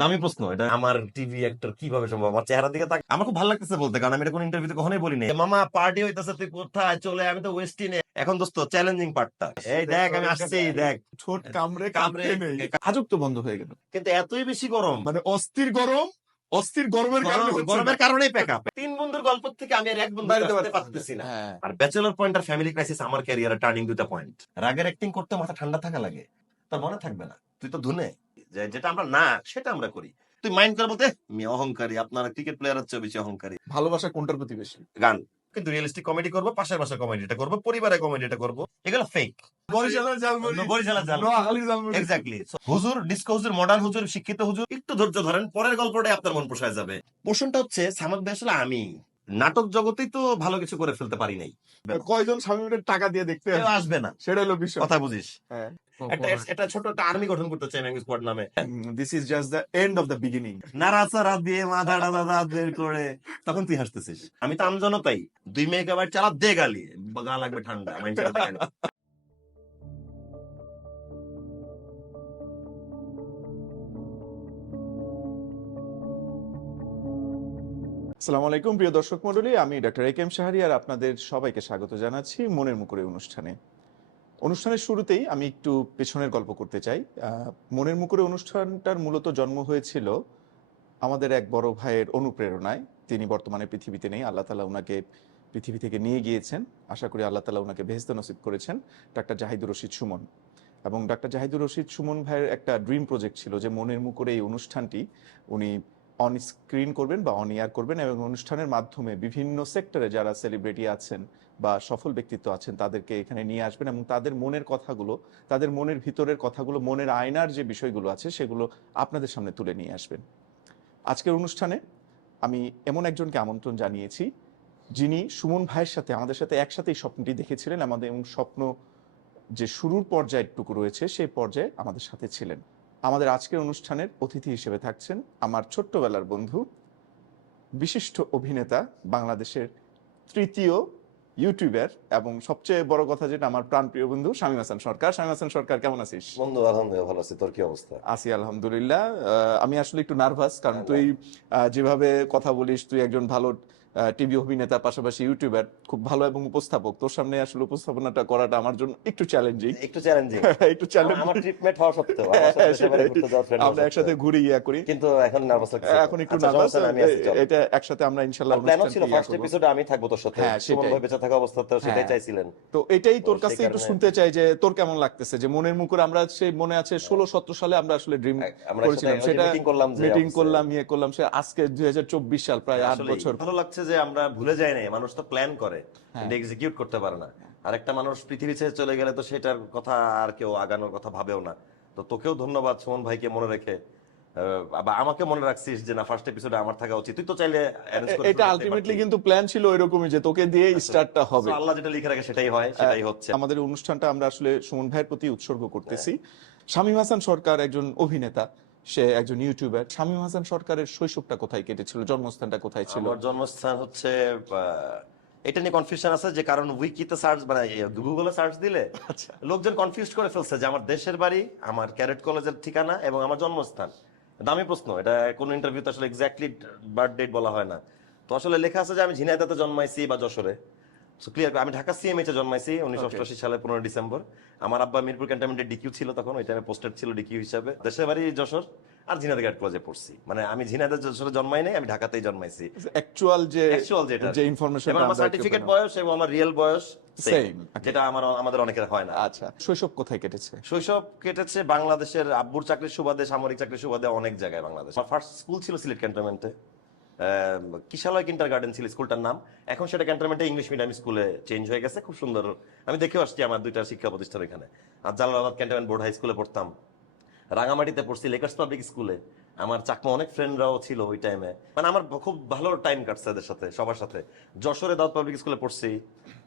দামি প্রশ্ন এটা। আমার টিভি অ্যাক্টর কিভাবে সম্ভব? আমার চেহারা দিকে তাক আমার খুব ভালো লাগতেছে বলতে, কারণ আমি এটা কোন ইন্টারভিউতে কখনোই বলিনি। মামা পার্টি হইতাছে, তুই কোথায় চলে? আমি তো ওয়েস্টিনে। এখন দোস্ত চ্যালেঞ্জিং পার্টটা, এই দেখ আমি আসছি, দেখ ঠোঁট কামড়ে কামড়ে কামড়ে নেই, আজব তো বন্ধ হয়ে গেল। কিন্তু এতই বেশি গরম, মানে অস্থির গরম, অস্থির গরমের কারণে হচ্ছে গরমের না। কারণেই প্যাক আপ। তিন বন্ধুর গল্প থেকে আমি আর এক বন্ধু বাড়িতে আসতে পারতেছি পারতেছি না। হ্যাঁ। আর ব্যাচেলর পয়েন্ট আর ফ্যামিলি ক্রাইসিস আমার ক্যারিয়ারে টার্নিং দুটা পয়েন্ট। রাগের অ্যাক্টিং করতে মাথা ঠান্ডা থাকা লাগে, তোর মনে থাকবে না, তুই তো ধুনে যেটা আমরা না সেটা আমরা করি। তুই মাইন্ড করে বলতে আমি অহংকারী, আপনারা ক্রিকেট প্লেয়ার হচ্ছে বেশি অহংকারী। ভালোবাসা কোনটার প্রতি বেশি? গান, কিন্তু রিয়েলিস্টিক কমেডি করবো, পাশের বাসার কমেডিটা করবো, পরিবারের কমেডিটা করবো, এগুলো ফেক। বরিশালের জালমুড়ি, বরিশালের জাল, নোয়াখালীর জালমুড়ি। এক্স্যাক্টলি। হুজুর, ডিস্কো হুজুর, মডার্ন হুজুর, শিক্ষিত হুজুর, একটু ধৈর্য ধরেন, পরের গল্পটাই আপনার মন পোষায় যাবে। পোষণটা হচ্ছে সামাদ ভাই, আসলে আমি নাটক জগতেই তো ভালো কিছু করে ফেলতে পারি নাই। কয়জন স্বামীর টাকা দিয়ে দেখতে কেউ আসবে না, সেটা হলো বিষয়। কথা বুঝিস। হ্যাঁ, একটা ছোট একটা আর্মি গঠন করতে চাই ম্যাঙ্গো স্কোয়াড নামে। This is just the end of the beginning. নাড়াচাড়া দিয়ে মাথা টাথা বের করে তখন তুই হাসতেছিস। আমি তো আমজনতাই 2 মেগাবাইট চালা দে গালি, গা লাগবে ঠান্ডা। আসসালামু আলাইকুম প্রিয় দর্শক মণ্ডলী, আমি ডক্টর এ কে এম শাহরি আর আপনাদের সবাইকে স্বাগত জানাচ্ছি মনের মুকুরে অনুষ্ঠানে। অনুষ্ঠানের শুরুতেই আমি একটু পেছনের গল্প করতে চাই। মনের মুকুরে অনুষ্ঠানটার মূলত জন্ম হয়েছিল আমাদের এক বড় ভাইয়ের অনুপ্রেরণায়। তিনি বর্তমানে পৃথিবীতে নেই, আল্লাহ তাআলা ওনাকে পৃথিবী থেকে নিয়ে গিয়েছেন। আশা করি আল্লাহ তাআলা ওনাকে বেহেশত নসিব করেছেন, ডাক্তার জাহিদুর রশিদ সুমন। এবং ডাক্তার জাহিদুর রশিদ সুমন ভাইয়ের একটা ড্রিম প্রজেক্ট ছিল যে মনের মুকুরে এই অনুষ্ঠানটি উনি অন স্ক্রিন করবেন বা অন এয়ার করবেন, এবং অনুষ্ঠানের মাধ্যমে বিভিন্ন সেক্টরে যারা সেলিব্রিটি আছেন বা সফল ব্যক্তিত্ব আছেন তাদেরকে এখানে নিয়ে আসবেন এবং তাদের মনের কথাগুলো, তাদের মনের ভিতরের কথাগুলো, মনের আয়নার যে বিষয়গুলো আছে সেগুলো আপনাদের সামনে তুলে নিয়ে আসবেন। আজকের অনুষ্ঠানে আমি এমন একজনকে আমন্ত্রণ জানিয়েছি যিনি সুমন ভাইয়ের সাথে, আমাদের সাথে একসাথেই স্বপ্নটি দেখেছিলেন। আমাদের এবং স্বপ্ন যে শুরুর পর্যায়টুকু রয়েছে সেই পর্যায়ে আমাদের সাথে ছিলেন। আমাদের আজকের অনুষ্ঠানের অতিথি হিসেবে থাকছেন আমার ছোট্টবেলার বন্ধু, বিশিষ্ট অভিনেতা, বাংলাদেশের তৃতীয় ইউটিউবার এবং সবচেয়ে বড় কথা যেটা আমার প্রাণপ্রিয় বন্ধু শামীম হাসান সরকার। শামীম হাসান সরকার, কেমন আছিস? বন্ধু আলহামদুলিল্লাহ ভালো আছি, তোর কি অবস্থা? আছি আলহামদুলিল্লাহ। আমি আসলে একটু নার্ভাস, কারণ তুই যেভাবে কথা বলিস, তুই একজন ভালো টিভি অভিনেতা, পাশাপাশি ইউটিউবার, খুব ভালো এবং উপস্থাপক। তোর সামনে আসলে উপস্থাপনাটা করাটা আমার জন্য একটু চ্যালেঞ্জিং। একটু চ্যালেঞ্জিং, একটু চ্যালেঞ্জিং। আমার ট্রিটমেন্ট হওয়া সত্ত্বেও আমার সাথে দেশে বাইরে ঘুরতে যাওয়ার ফ্রেন্ড আমরা একসাথে ঘুরে ইয়া করি, কিন্তু এখন নার্ভাস লাগছে। এখন একটু আচ্ছা, নার্ভাস। সমস্যা নাই, আমি আছি, চল। এটা একসাথে আমরা ইনশাআল্লাহ প্ল্যানও ছিল অনুষ্ঠানটি ইয়া ফার্স্ট করব। এপিসোডে আমি থাকবো তোর সাথে, হ্যাঁ, সুমন সেটাই। ভাই বেঁচে থাকা অবস্থাতেও সেটাই হ্যাঁ। চাইছিলেন। তো এটাই তোর তো কাছে সেই একটু কারণে শুনতে চাই যে তোর কেমন লাগতেছে যে মনের মুকুর আমরা সেই মনে আছে 16-17 সালে আমরা আসলে ড্রিম আমরা করেছিলাম, একসাথে সেটা মিটিং করলাম, যে মিটিং অফিসে। করলাম, ইয়ে করলাম, সে আজকে 2024 সাল, প্রায় 8 আসলেই বছর। ভালো লাগছে যে আমরা ভুলে যাই না, মানুষ তো প্ল্যান করে হ্যাঁ। কিন্তু এক্সিকিউট করতে পারে না। আর একটা মানুষ পৃথিবী ছেড়ে চলে গেলে তো সেটার কথা আর কেউ আগানোর কথা ভাবেও না। তো তোকেও ধন্যবাদ সুমন ভাইকে মনে রেখে, বা আমাকে মনে রাখছিস যে না ফার্স্ট এপিসোডে আমার থাকা উচিত। তুই তো চাইলে অ্যারেঞ্জ করে এটা আলটিমেটলি কিন্তু প্ল্যান ছিল ওইরকমই যে তোকে দিয়ে স্টার্টটা হবে। তো আল্লাহ যেটা লিখে রাখে সেটাই হয়, সেটাই হচ্ছে। আমাদের অনুষ্ঠানটা আমরা আসলে সুমন ভাইয়ের প্রতি উৎসর্গ করতেছি। শামীম হাসান সরকার একজন অভিনেতা, সে একজন ইউটিউবার। শামীম হাসান সরকারের শৈশবটা কোথায় কেটেছিল, জন্মস্থানটা কোথায় ছিল? আমার জন্মস্থান হচ্ছে, এটা নিয়ে কনফিউশন আছে, যে কারণ উইকিতে সার্চ মানে গুগলে সার্চ দিলে আচ্ছা, লোকজন কনফিউজ করে ফেলছে যে আমার দেশের বাড়ি, আমার ক্যাডেট কলেজের ঠিকানা এবং আমার জন্মস্থান। দামি প্রশ্ন এটা, কোন ইন্টারভিউতে আসলে এক্স্যাক্টলি বার্থ ডেট বলা হয় না। তো আসলে লেখা আছে যে আমি ঝিনাইদহতে জন্মাইছি বা যশোরে। সো ক্লিয়ার, আমি ঢাকা সিএমএইচে জন্মাইছি 1988 সালে 15 ডিসেম্বর। আমার আব্বা মিরপুর ক্যান্টনমেন্টের ডিকিউ ছিল, তখন ওই টাইমে পোস্টেড ছিল ডিকিউ হিসাবে। দেশের বাড়ি যশোর, আর ঝিনাইদহ ক্যাডেট কলেজে পড়ছি। মানে আমি ঝিনাইদহ যশোরে জন্মাই নাই, আমি ঢাকাতেই জন্মাইছি। অ্যাকচুয়াল যেটা যে ইনফরমেশন এবং আমার সার্টিফিকেট বয়স এবং আমার রিয়েল বয়স সেম, যেটা আমাদের অনেকের হয় না। আচ্ছা, শৈশব কোথায় কেটেছে? শৈশব কেটেছে বাংলাদেশের, আব্বুর চাকরির সুবাদে, সামরিক চাকরির সুবাদে অনেক জায়গায় বাংলাদেশ। আমার ফার্স্ট স্কুল ছিল সিলেট ক্যান্টনমেন্টে, কিশালয় কিন্ডার গার্ডেন ছিল স্কুলটার নাম। এখন সেটা ক্যান্টনমেন্টে ইংলিশ মিডিয়াম স্কুলে চেঞ্জ হয়ে গেছে, খুব সুন্দর। আমি দেখেও আসছি আমার 2টা শিক্ষা প্রতিষ্ঠান এখানে। আর জালালাবাদ ক্যান্টনমেন্ট বোর্ড হাই স্কুলে পড়তাম, রাঙামাটিতে পড়ছি লেকার্স পাবলিক স্কুলে। আমার চাকমা অনেক ফ্রেন্ডরাও ছিল ওই টাইমে, মানে আমার খুব ভালো টাইম কাটছে এদের সাথে, সবার সাথে। যশোরে দাউদ পাবলিক স্কুলে পড়ছি,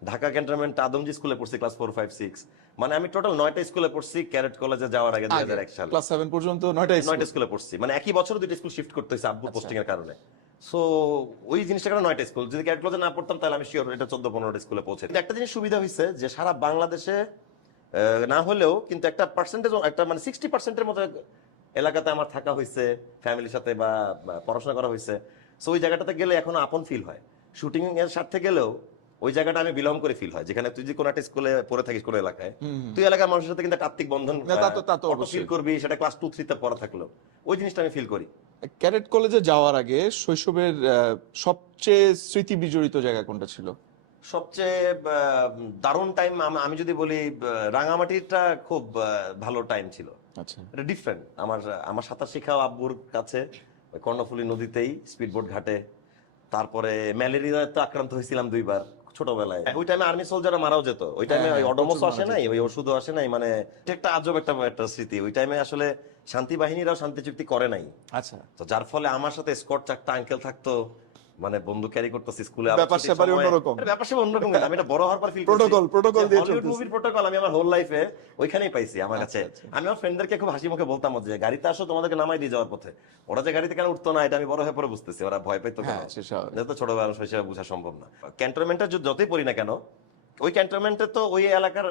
ঢাকা ক্যান্টনমেন্ট আদমজি স্কুলে পড়ছি ক্লাস 4, 5, 6। মানে আমি টোটাল 9টা স্কুলে পড়ছি ক্যাডেট কলেজে যাওয়ার আগে 2001 সালে। ক্লাস 7 পর্যন্ত 9টা 9টা স্কুলে পড়ছি, মানে একই বছর 2টা স্কুল শিফট করতে হয়েছে আব্বুর পোস্টিং এর কারণে। সো ওই জিনিসটা কারণে 9টা স্কুল, যদি ক্যাডেট কলেজে না পড়তাম তাহলে আমি শিওর এটা 14-15টা স্কুলে পৌঁছে। একটা জিনিস সুবিধা হয়েছে যে সারা বাংলাদেশে না হলেও কিন্তু একটা পার্সেন্টেজ, একটা মানে 60%-এর মতো এলাকাতে আমার থাকা হয়েছে ফ্যামিলির সাথে বা পড়াশোনা করা হয়েছে, সো ওই জায়গাটাতে গেলে এখনো আপন ফিল হয়। শুটিং এর স্বার্থে গেলেও ওই জায়গাটা আমি বিলং করে ফিল হয়, যেখানে তুই যে কোনো একটা স্কুলে পড়ে থাকিস কোনো এলাকায়, তুই এলাকার মানুষের সাথে কিন্তু একটা আত্মিক বন্ধন না, তা তো ফিল অবশ্যই। করবি, সেটা ক্লাস 2-3 তে পড়া থাকলেও ওই জিনিসটা আমি ফিল করি। ক্যাডেট কলেজে যাওয়ার আগে শৈশবের সবচেয়ে স্মৃতি বিজড়িত জায়গা কোনটা ছিল? সবচেয়ে দারুণ টাইম আমি যদি বলি, রাঙামাটিটা খুব ভালো টাইম ছিল। আচ্ছা। এটা ডিফারেন্ট। আমার আমার সাঁতার শেখাও আব্বুর কাছে, ওই কর্ণফুলী নদীতেই স্পিডবোট ঘাটে। তারপরে ম্যালেরিয়াতে আক্রান্ত হয়েছিলাম 2 বার ছোটবেলায়। ওই টাইমে আর্মি সোলজাররা মারাও যেত। ওই টাইমে হ্যাঁ, ওই অডোমস প্রচুর আসে মারা নাই, যেত। ওই ওষুধও আসে নাই, মানে এটা একটা আজব একটা স্মৃতি। ওই টাইমে আসলে শান্তি বাহিনীরাও শান্তি চুক্তি করে নাই, আচ্ছা। তো যার ফলে আমার সাথে স্কট 4টা আঙ্কেল থাকতো, মানে বন্ধু ক্যারি করতেছি স্কুলে। ব্যাপার স্যাপারই অন্যরকম। ব্যাপার স্যাপার অন্যরকম, কিন্তু আমি এটা বড় হওয়ার পর ফিল প্রোটোকল দিয়ে হলিউড চলতেছে। মুভির প্রোটোকল আমি আমার হোল লাইফে ওইখানেই পাইছি আমার কাছে। আচ্ছা। আমি আমার ফ্রেন্ডদেরকে খুব হাসি মুখে বলতাম যে গাড়িতে আসো, তোমাদেরকে নামাই দিয়ে যাওয়ার পথে। ওরা যে গাড়িতে কেন উঠতো না এটা আমি বড় হয়ে পরে বুঝতেছি, ওরা ভয় পাইতো কেন, হ্যাঁ, সে স্বাভাবিক। এটা তো ছোটবেলা শৈশবে বোঝা সম্ভব না। ক্যান্টনমেন্টে যতই পড়ি না কেন, ওই ক্যান্টনমেন্টে তো ওই এলাকার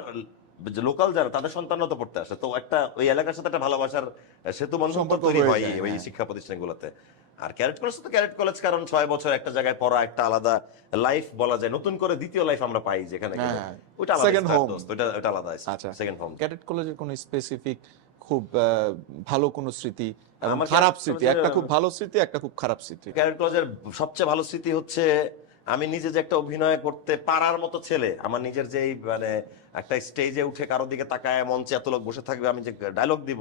লোকাল যারা তাদের সন্তানরা তো পড়তে আসে, তো একটা ওই এলাকার সাথে একটা ভালোবাসার সেতু বন্ধন সম্পর্ক তৈরি হয়ে হয় যায়, ওই হ্যাঁ। শিক্ষা প্রতিষ্ঠানগুলোতে। আর ক্যারেট কলেজ তো ক্যারেট কলেজ, কারণ 6 বছর একটা জায়গায় পড়া, একটা আলাদা লাইফ বলা যায়, নতুন করে দ্বিতীয় লাইফ আমরা পাই যেখানে গেলে। হ্যাঁ, ওইটা আলাদা second start home। দোস্ত, ওইটা আলাদা আচ্ছা। Second home. ক্যাডেট কলেজের কোনো স্পেসিফিক খুব ভালো কোনো স্মৃতি এবং আমার খারাপ ক্যাডেট স্মৃতি, কলেজের- একটা খুব ভালো স্মৃতি, একটা খুব খারাপ স্মৃতি? ক্যারেট কলেজের সবচেয়ে ভালো স্মৃতি হচ্ছে আমি নিজে যে একটা অভিনয় করতে পারার মতো ছেলে, আমার নিজের যেই মানে একটা স্টেজে উঠে কারোর দিকে তাকায়, মঞ্চে এত লোক বসে থাকবে, আমি যে ডায়লগ দিব,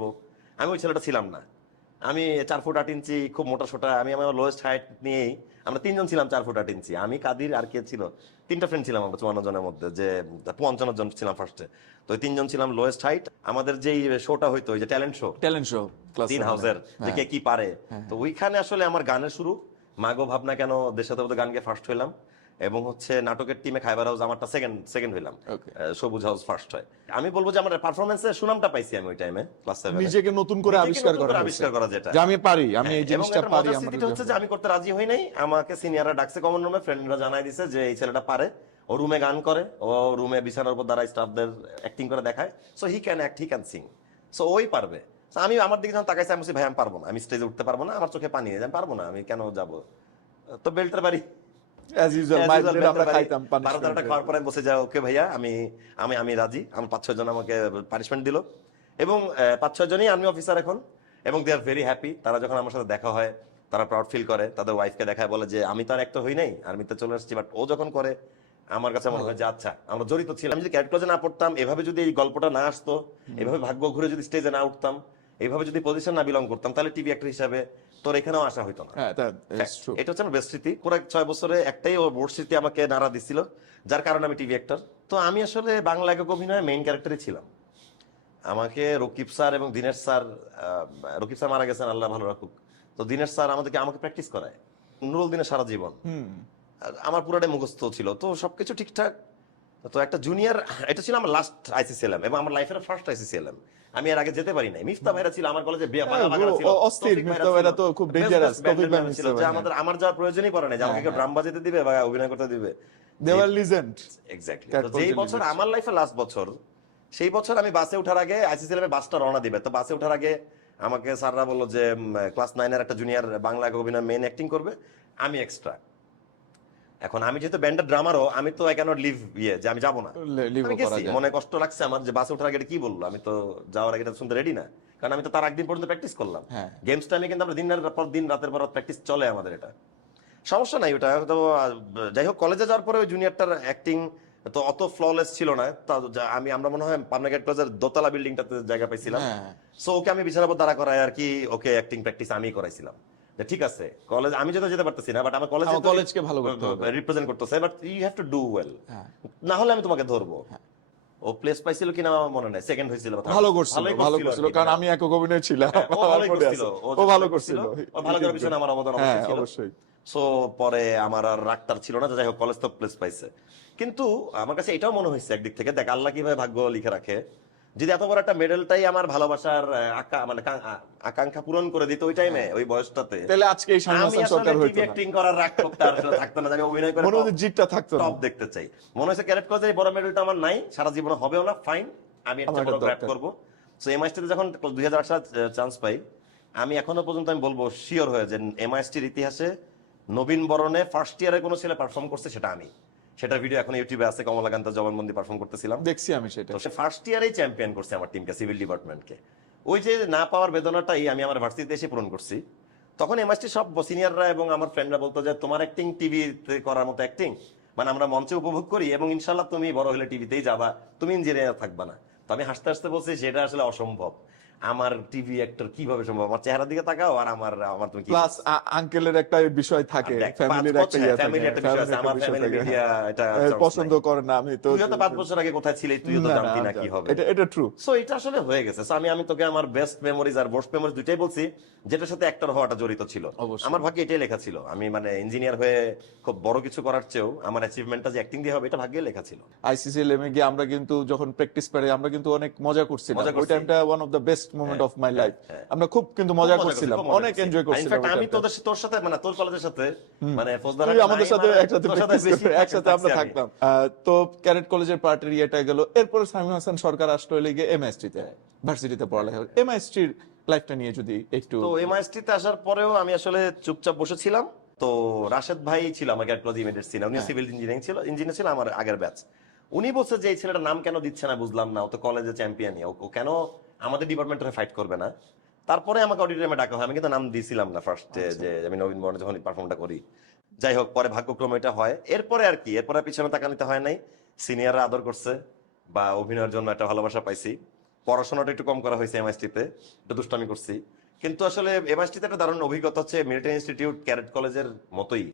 আমি ওই ছেলেটা ছিলাম না। আমি 4 ফুট 8 ইঞ্চি, খুব মোটা সোটা, আমি আমার লোয়েস্ট হাইট নিয়েই, আমরা 3 জন ছিলাম 4 ফুট 8 ইঞ্চি, আমি, কাদির আর কে ছিল, 3টা ফ্রেন্ড ছিলাম আমরা 54 জনের মধ্যে, যে 55 জন ছিলাম ফার্স্টে। তো ওই 3 জন ছিলাম লোয়েস্ট হাইট। আমাদের যেই শোটা হইতো, ওই যে talent show, talent show class 3 হাউসের, যে কে কি পারে, হ্যাঁ। তো ওইখানে আসলে আমার গানের শুরু। মাগো ভাবনা কেন দেশের সাথে গান গিয়ে ফার্স্ট হইলাম, এবং হচ্ছে নাটকের টিমে খাইবার হাউস আমারটা সেকেন্ড হইলাম, Okay. সবুজ হাউস ফার্স্ট হয়। আমি বলবো যে আমার পারফরমেন্সে সুনামটা পাইছি আমি ওই টাইমে ক্লাস 7 নিজেকে নতুন করে আবিষ্কার করা হয়েছে। আবিষ্কার করা যেটা, যে আমি পারি, আমি এই এবং জিনিসটা এটার পারি। মজার আমার স্মৃতিটা হচ্ছে যে আমি করতে রাজি হই নাই, আমাকে সিনিয়ররা ডাকছে কমন রুমে, ফ্রেন্ডরা জানাই দিছে যে এই ছেলেটা পারে, ও রুমে গান করে, ও রুমে বিছানার উপর দাঁড়ায় স্টাফদের অ্যাক্টিং করে দেখায়, so he can act, he can sing, so ওই পারবে। So আমি আমার দিকে যখন তাকাইছি, আমি বলছি ভাই আমি পারবো না, আমি স্টেজে উঠতে পারবো না, আমার চোখে পানি এসে, আমি পারবো না, আমি কেন যাবো। তো বেল্টের বাড়ি অ্যাজ ইউজুয়াল মাইন্ডেড আমরা খাইতাম বারোটা পানিশমেন্ট। খাওয়ার পরে বসে যাও, ওকে ভাইয়া আমি আমি আমি রাজি। আমার 5-6 জন আমাকে পানিশমেন্ট দিল, এবং 5-6 জনই আর্মি অফিসার এখন, এবং দে আর ভেরি হ্যাপি। তারা যখন আমার সাথে দেখা হয়, তারা প্রাউড ফিল করে, তাদের ওয়াইফকে দেখায়, বলে যে আমি তো আর একটা হই নাই, আর্মিতে চলে আসছি, বাট ও যখন করে আমার কাছে মনে হয় যে আচ্ছা আমরা জড়িত ছিলাম। আমি যদি ক্যাডেট কলেজে না পড়তাম, এভাবে যদি এই গল্পটা না আসতো, এভাবে ভাগ্য ঘুরে যদি স্টেজে না উঠতাম, এইভাবে যদি পজিশন না বিলং করতাম, তাহলে টিভি অ্যাক্টর হিসাবে তোর এখানেও আসা হইতো না। হ্যাঁ, দ্যাটস ট্রু। এটা হচ্ছে আমার বেস্ট স্মৃতি। পুরো 6 বছরে একটাই ও বোর্ড স্মৃতি আমাকে নাড়া দিছিল, যার কারণে আমি টিভি অ্যাক্টর। তো আমি আসলে বাংলা একক অভিনয়ে মেইন ক্যারেক্টারই ছিলাম। আমাকে রকিব স্যার এবং দিনেশ স্যার, রকিব স্যার মারা গেছেন, আল্লাহ ভালো রাখুক, তো দিনেশ স্যার আমাকে প্র্যাকটিস করায় নুরুল দিনের সারা জীবন। আর আমার পুরোটাই মুখস্থ ছিল, তো সবকিছু ঠিকঠাক। তো একটা জুনিয়র, এটা ছিল আমার লাস্ট আইসিসিএলএম এবং আমার লাইফের ফার্স্ট আইসিসিএলএম। আমি এর আগে যেতে পারি নাই। মিফতা ভাইরা ছিল আমার কলেজে, অস্থির। মিফতা ভাইরা তো খুব ডেঞ্জারাস। তৌফিক ভাই ছিল, যে আমার যাওয়ার প্রয়োজনই পড়ে নাই, যে আমাকে ড্রাম বাজাতে দিবে বা অভিনয় করতে দিবে। They were legend. Exactly. That তো was যেই the বছর legend. আমার লাইফে লাস্ট বছর, সেই বছর আমি বাসে ওঠার আগে, আইসিসিএলএম এর বাসটা রওনা দিবে, তো বাসে ওঠার আগে আমাকে স্যাররা বললো যে ক্লাস 9 এর একটা জুনিয়র বাংলা একক অভিনয় মেইন অ্যাক্টিং করবে, আমি এক্সট্রা। এখন আমি যেহেতু ব্যান্ডের ড্রামারও, আমি তো আই ক্যানট লিভ, যে আমি যাবো না। লিভ আমি করা গেছি, যায়। মনে কষ্ট লাগছে আমার যে বাসে ওঠার আগে এটা কি বললো, আমি তো যাওয়ার আগে এটা শুনতে রেডি না, কারণ আমি তো তার একদিন পর্যন্ত প্র্যাকটিস করলাম। হ্যাঁ। গেমস টাইমে কিন্তু আমরা দিনের পর দিন, রাতের পর রাত প্র্যাকটিস চলে আমাদের, এটা সমস্যা নাই। ওটা তো যাই হোক, কলেজে যাওয়ার পরে ওই জুনিয়রটার অ্যাক্টিং তো অত ফ্ললেস ছিল না। আমরা মনে হয় পাবনা গেট কলেজের দোতলা বিল্ডিংটাতে জায়গা পাইছিলাম, হ্যাঁ। সো ওকে আমি বিছানার উপর দাঁড়া করাই আর কি, ওকে অ্যাক্টিং প্র্যাকটিস আমি করাইছিলাম। যে ঠিক আছে, কলেজ আমি যেতে পারতেছি না, বাট আমার কলেজকে ভালো করতে হবে, রিপ্রেজেন্ট করতেছে, but you have to do well, হ্যাঁ। না হলে আমি তোমাকে ধরবো। ও প্লেস পাইছিল কিনা আমার মনে নাই, সেকেন্ড হয়েছিল। ভালো করছিল, কারণ আমি একক অভিনয় ছিলাম। ও ভালো করছিল, ও ভালো করার পিছনে আমার অবদান হ্যাঁ, অবশ্যই ছিল। অবশ্যই। সো পরে আমার আর রাগটার ছিল না, যাই হোক কলেজ তো প্লেস পাইছে। কিন্তু আমার কাছে এটাও মনে হয়েছে একদিক থেকে, দেখ আল্লাহ কিভাবে ভাগ্য লিখে রাখে, যদি এত বড় একটা মেডেলটাই আমার ভালোবাসার আকাঙ্ক্ষা পূরণ করে দিত ওই টাইমে, ওই বয়সটাতে, তাহলে আজকে এই আমি শাহনাজ আসলে সরকার হইতো টিভি না। অ্যাক্টিং করার রাগ করতে আর আসলে থাকতো না, যে আমি অভিনয় করে মনে হচ্ছে জিতটা থাকতো না। টপ দেখতে চাই। মনে হয়েছে ক্যারেট কলেজে এই বড় মেডেলটা আমার নাই, সারা জীবনে হবেও না, ফাইন, আমি একটা আমার বড় এটা গ্র্যাব দরকার। করব। সো এমআইটিতে যখন 2008 সালে চান্স পাই, আমি এখনো পর্যন্ত আমি বলবো শিওর হয়ে যে এমআইএসটির ইতিহাসে নবীন বরণে ফার্স্ট ইয়ারে কোনো ছেলে পারফর্ম করছে সেটা আমি। সেটার ভিডিও এখন ইউটিউবে আছে, কমলাকান্ত জবানবন্দি পারফর্ম করতেছিলাম, দেখছি আমি সেটা। তো সে ফার্স্ট ইয়ারেই চ্যাম্পিয়ন করছে আমার টিমকে, সিভিল ডিপার্টমেন্টকে। ওই যে না পাওয়ার বেদনাটাই আমি আমার ভার্সিটিতে এসে পূরণ করছি। তখন এমআইএসটি সব সিনিয়ররা এবং আমার ফ্রেন্ডরা বলতো যে তোমার অ্যাক্টিং টিভিতে করার মতো অ্যাক্টিং, মানে আমরা মঞ্চে উপভোগ করি এবং ইনশাল্লাহ তুমি বড় হলে টিভিতেই যাবা, তুমি ইঞ্জিনিয়ার থাকবা না। তো আমি হাসতে হাসতে বলছি সেটা আসলে অসম্ভব, আমার টিভি অ্যাক্টর কিভাবে সম্ভব, আমার চেহারার দিকে তাকাও আর আমার আমার তুমি কি প্লাস আঙ্কেলের একটা বিষয় থাকে, দেখ, ফ্যামিলির 5 একটা বছর, ইয়ে থাকে, ফ্যামিলি একটা বিষয় আছে, আমার ফ্যামিলি মিডিয়া এটা পছন্দ করে না। আমি তো তুই হয়তো 5 বছর আগে কোথায় ছিলি, তুইও তো না, জানতি না, না কি হবে। এটা ট্রু। সো এটা আসলে হয়ে গেছে। সো আমি তোকে আমার বেস্ট মেমোরিজ আর worst মেমোরিজ দুইটাই বলছি, যেটার সাথে অ্যাক্টর হওয়াটা জড়িত ছিল। অবশ্যই। আমার ভাগ্যে এটাই লেখা ছিল, আমি মানে ইঞ্জিনিয়ার হয়ে খুব বড় কিছু করার চেয়েও আমার অ্যাচিভমেন্টটা যে অ্যাক্টিং দিয়ে হবে এটা ভাগ্যে লেখা ছিল। আইসিসিএলএম এ গিয়ে আমরা কিন্তু যখন প্র্যাকটিস করে আমরা কিন্তু অনেক মজা করছিলাম। মজা ওই করছি। টাইমটা one of the best moment of my life. হ্যাঁ। আমরা খুব কিন্তু মজা খুব করছিলাম, খুব মজা অনেক করছি। এনজয় করছিলাম। ইনফ্যাক্ট ওই আমি টাইমটা। তোর সাথে মানে তোর কলেজের সাথে মানে ফৌজদার তুই আমাদের সাথে মানে একসাথে তোর সাথে প্র্যাকটিস বেশি করে একসাথে আমরা থাকছি আমি। থাকতাম। তো ক্যাডেট কলেজের পার্টির ইয়েটা গেল, এরপরে সামিম হাসান সরকার আসলো লেগে এমএসটি তে, ভার্সিটিতে পড়ালেখা। এমএসটির লাইফটা নিয়ে যদি একটু। তো এমআইএসটি তে আসার পরেও আমি আসলে চুপচাপ বসেছিলাম। তো রাশেদ ভাই ছিল আমার ক্যাডেট কলেজ ইমিডিয়েট সিনিয়র, উনি সিভিল ইঞ্জিনিয়ারিং ছিল, ইঞ্জিনিয়ার ছিল আমার আগের ব্যাচ। উনি বলছে যে এই ছেলেটার নাম কেন দিচ্ছে না বুঝলাম না, ও তো কলেজে চ্যাম্পিয়নই, ও কেন আমাদের ডিপার্টমেন্টে ফাইট করবে না। তারপরে আমাকে অডিটোরিয়ামে ডাকা হয়, আমি কিন্তু নাম দিয়েছিলাম না ফার্স্টে, যে আমি নবীন বরণে যখন পারফর্মটা করি। যাই হোক, পরে ভাগ্যক্রমে এটা হয়। এরপরে আর কি, এরপরে পিছনে তাকানিতে হয় নাই, সিনিয়ররা আদর করছে বা অভিনয়ের জন্য একটা ভালোবাসা পাইছি। পড়াশোনাটা একটু কম করা হয়েছে এমআইএসটিতে, একটু দুষ্টামি করছি। কিন্তু আসলে এমআইএসটিতে একটা দারুণ অভিজ্ঞতা হচ্ছে, মিলিটারি ইনস্টিটিউট ক্যাডেট কলেজের মতোই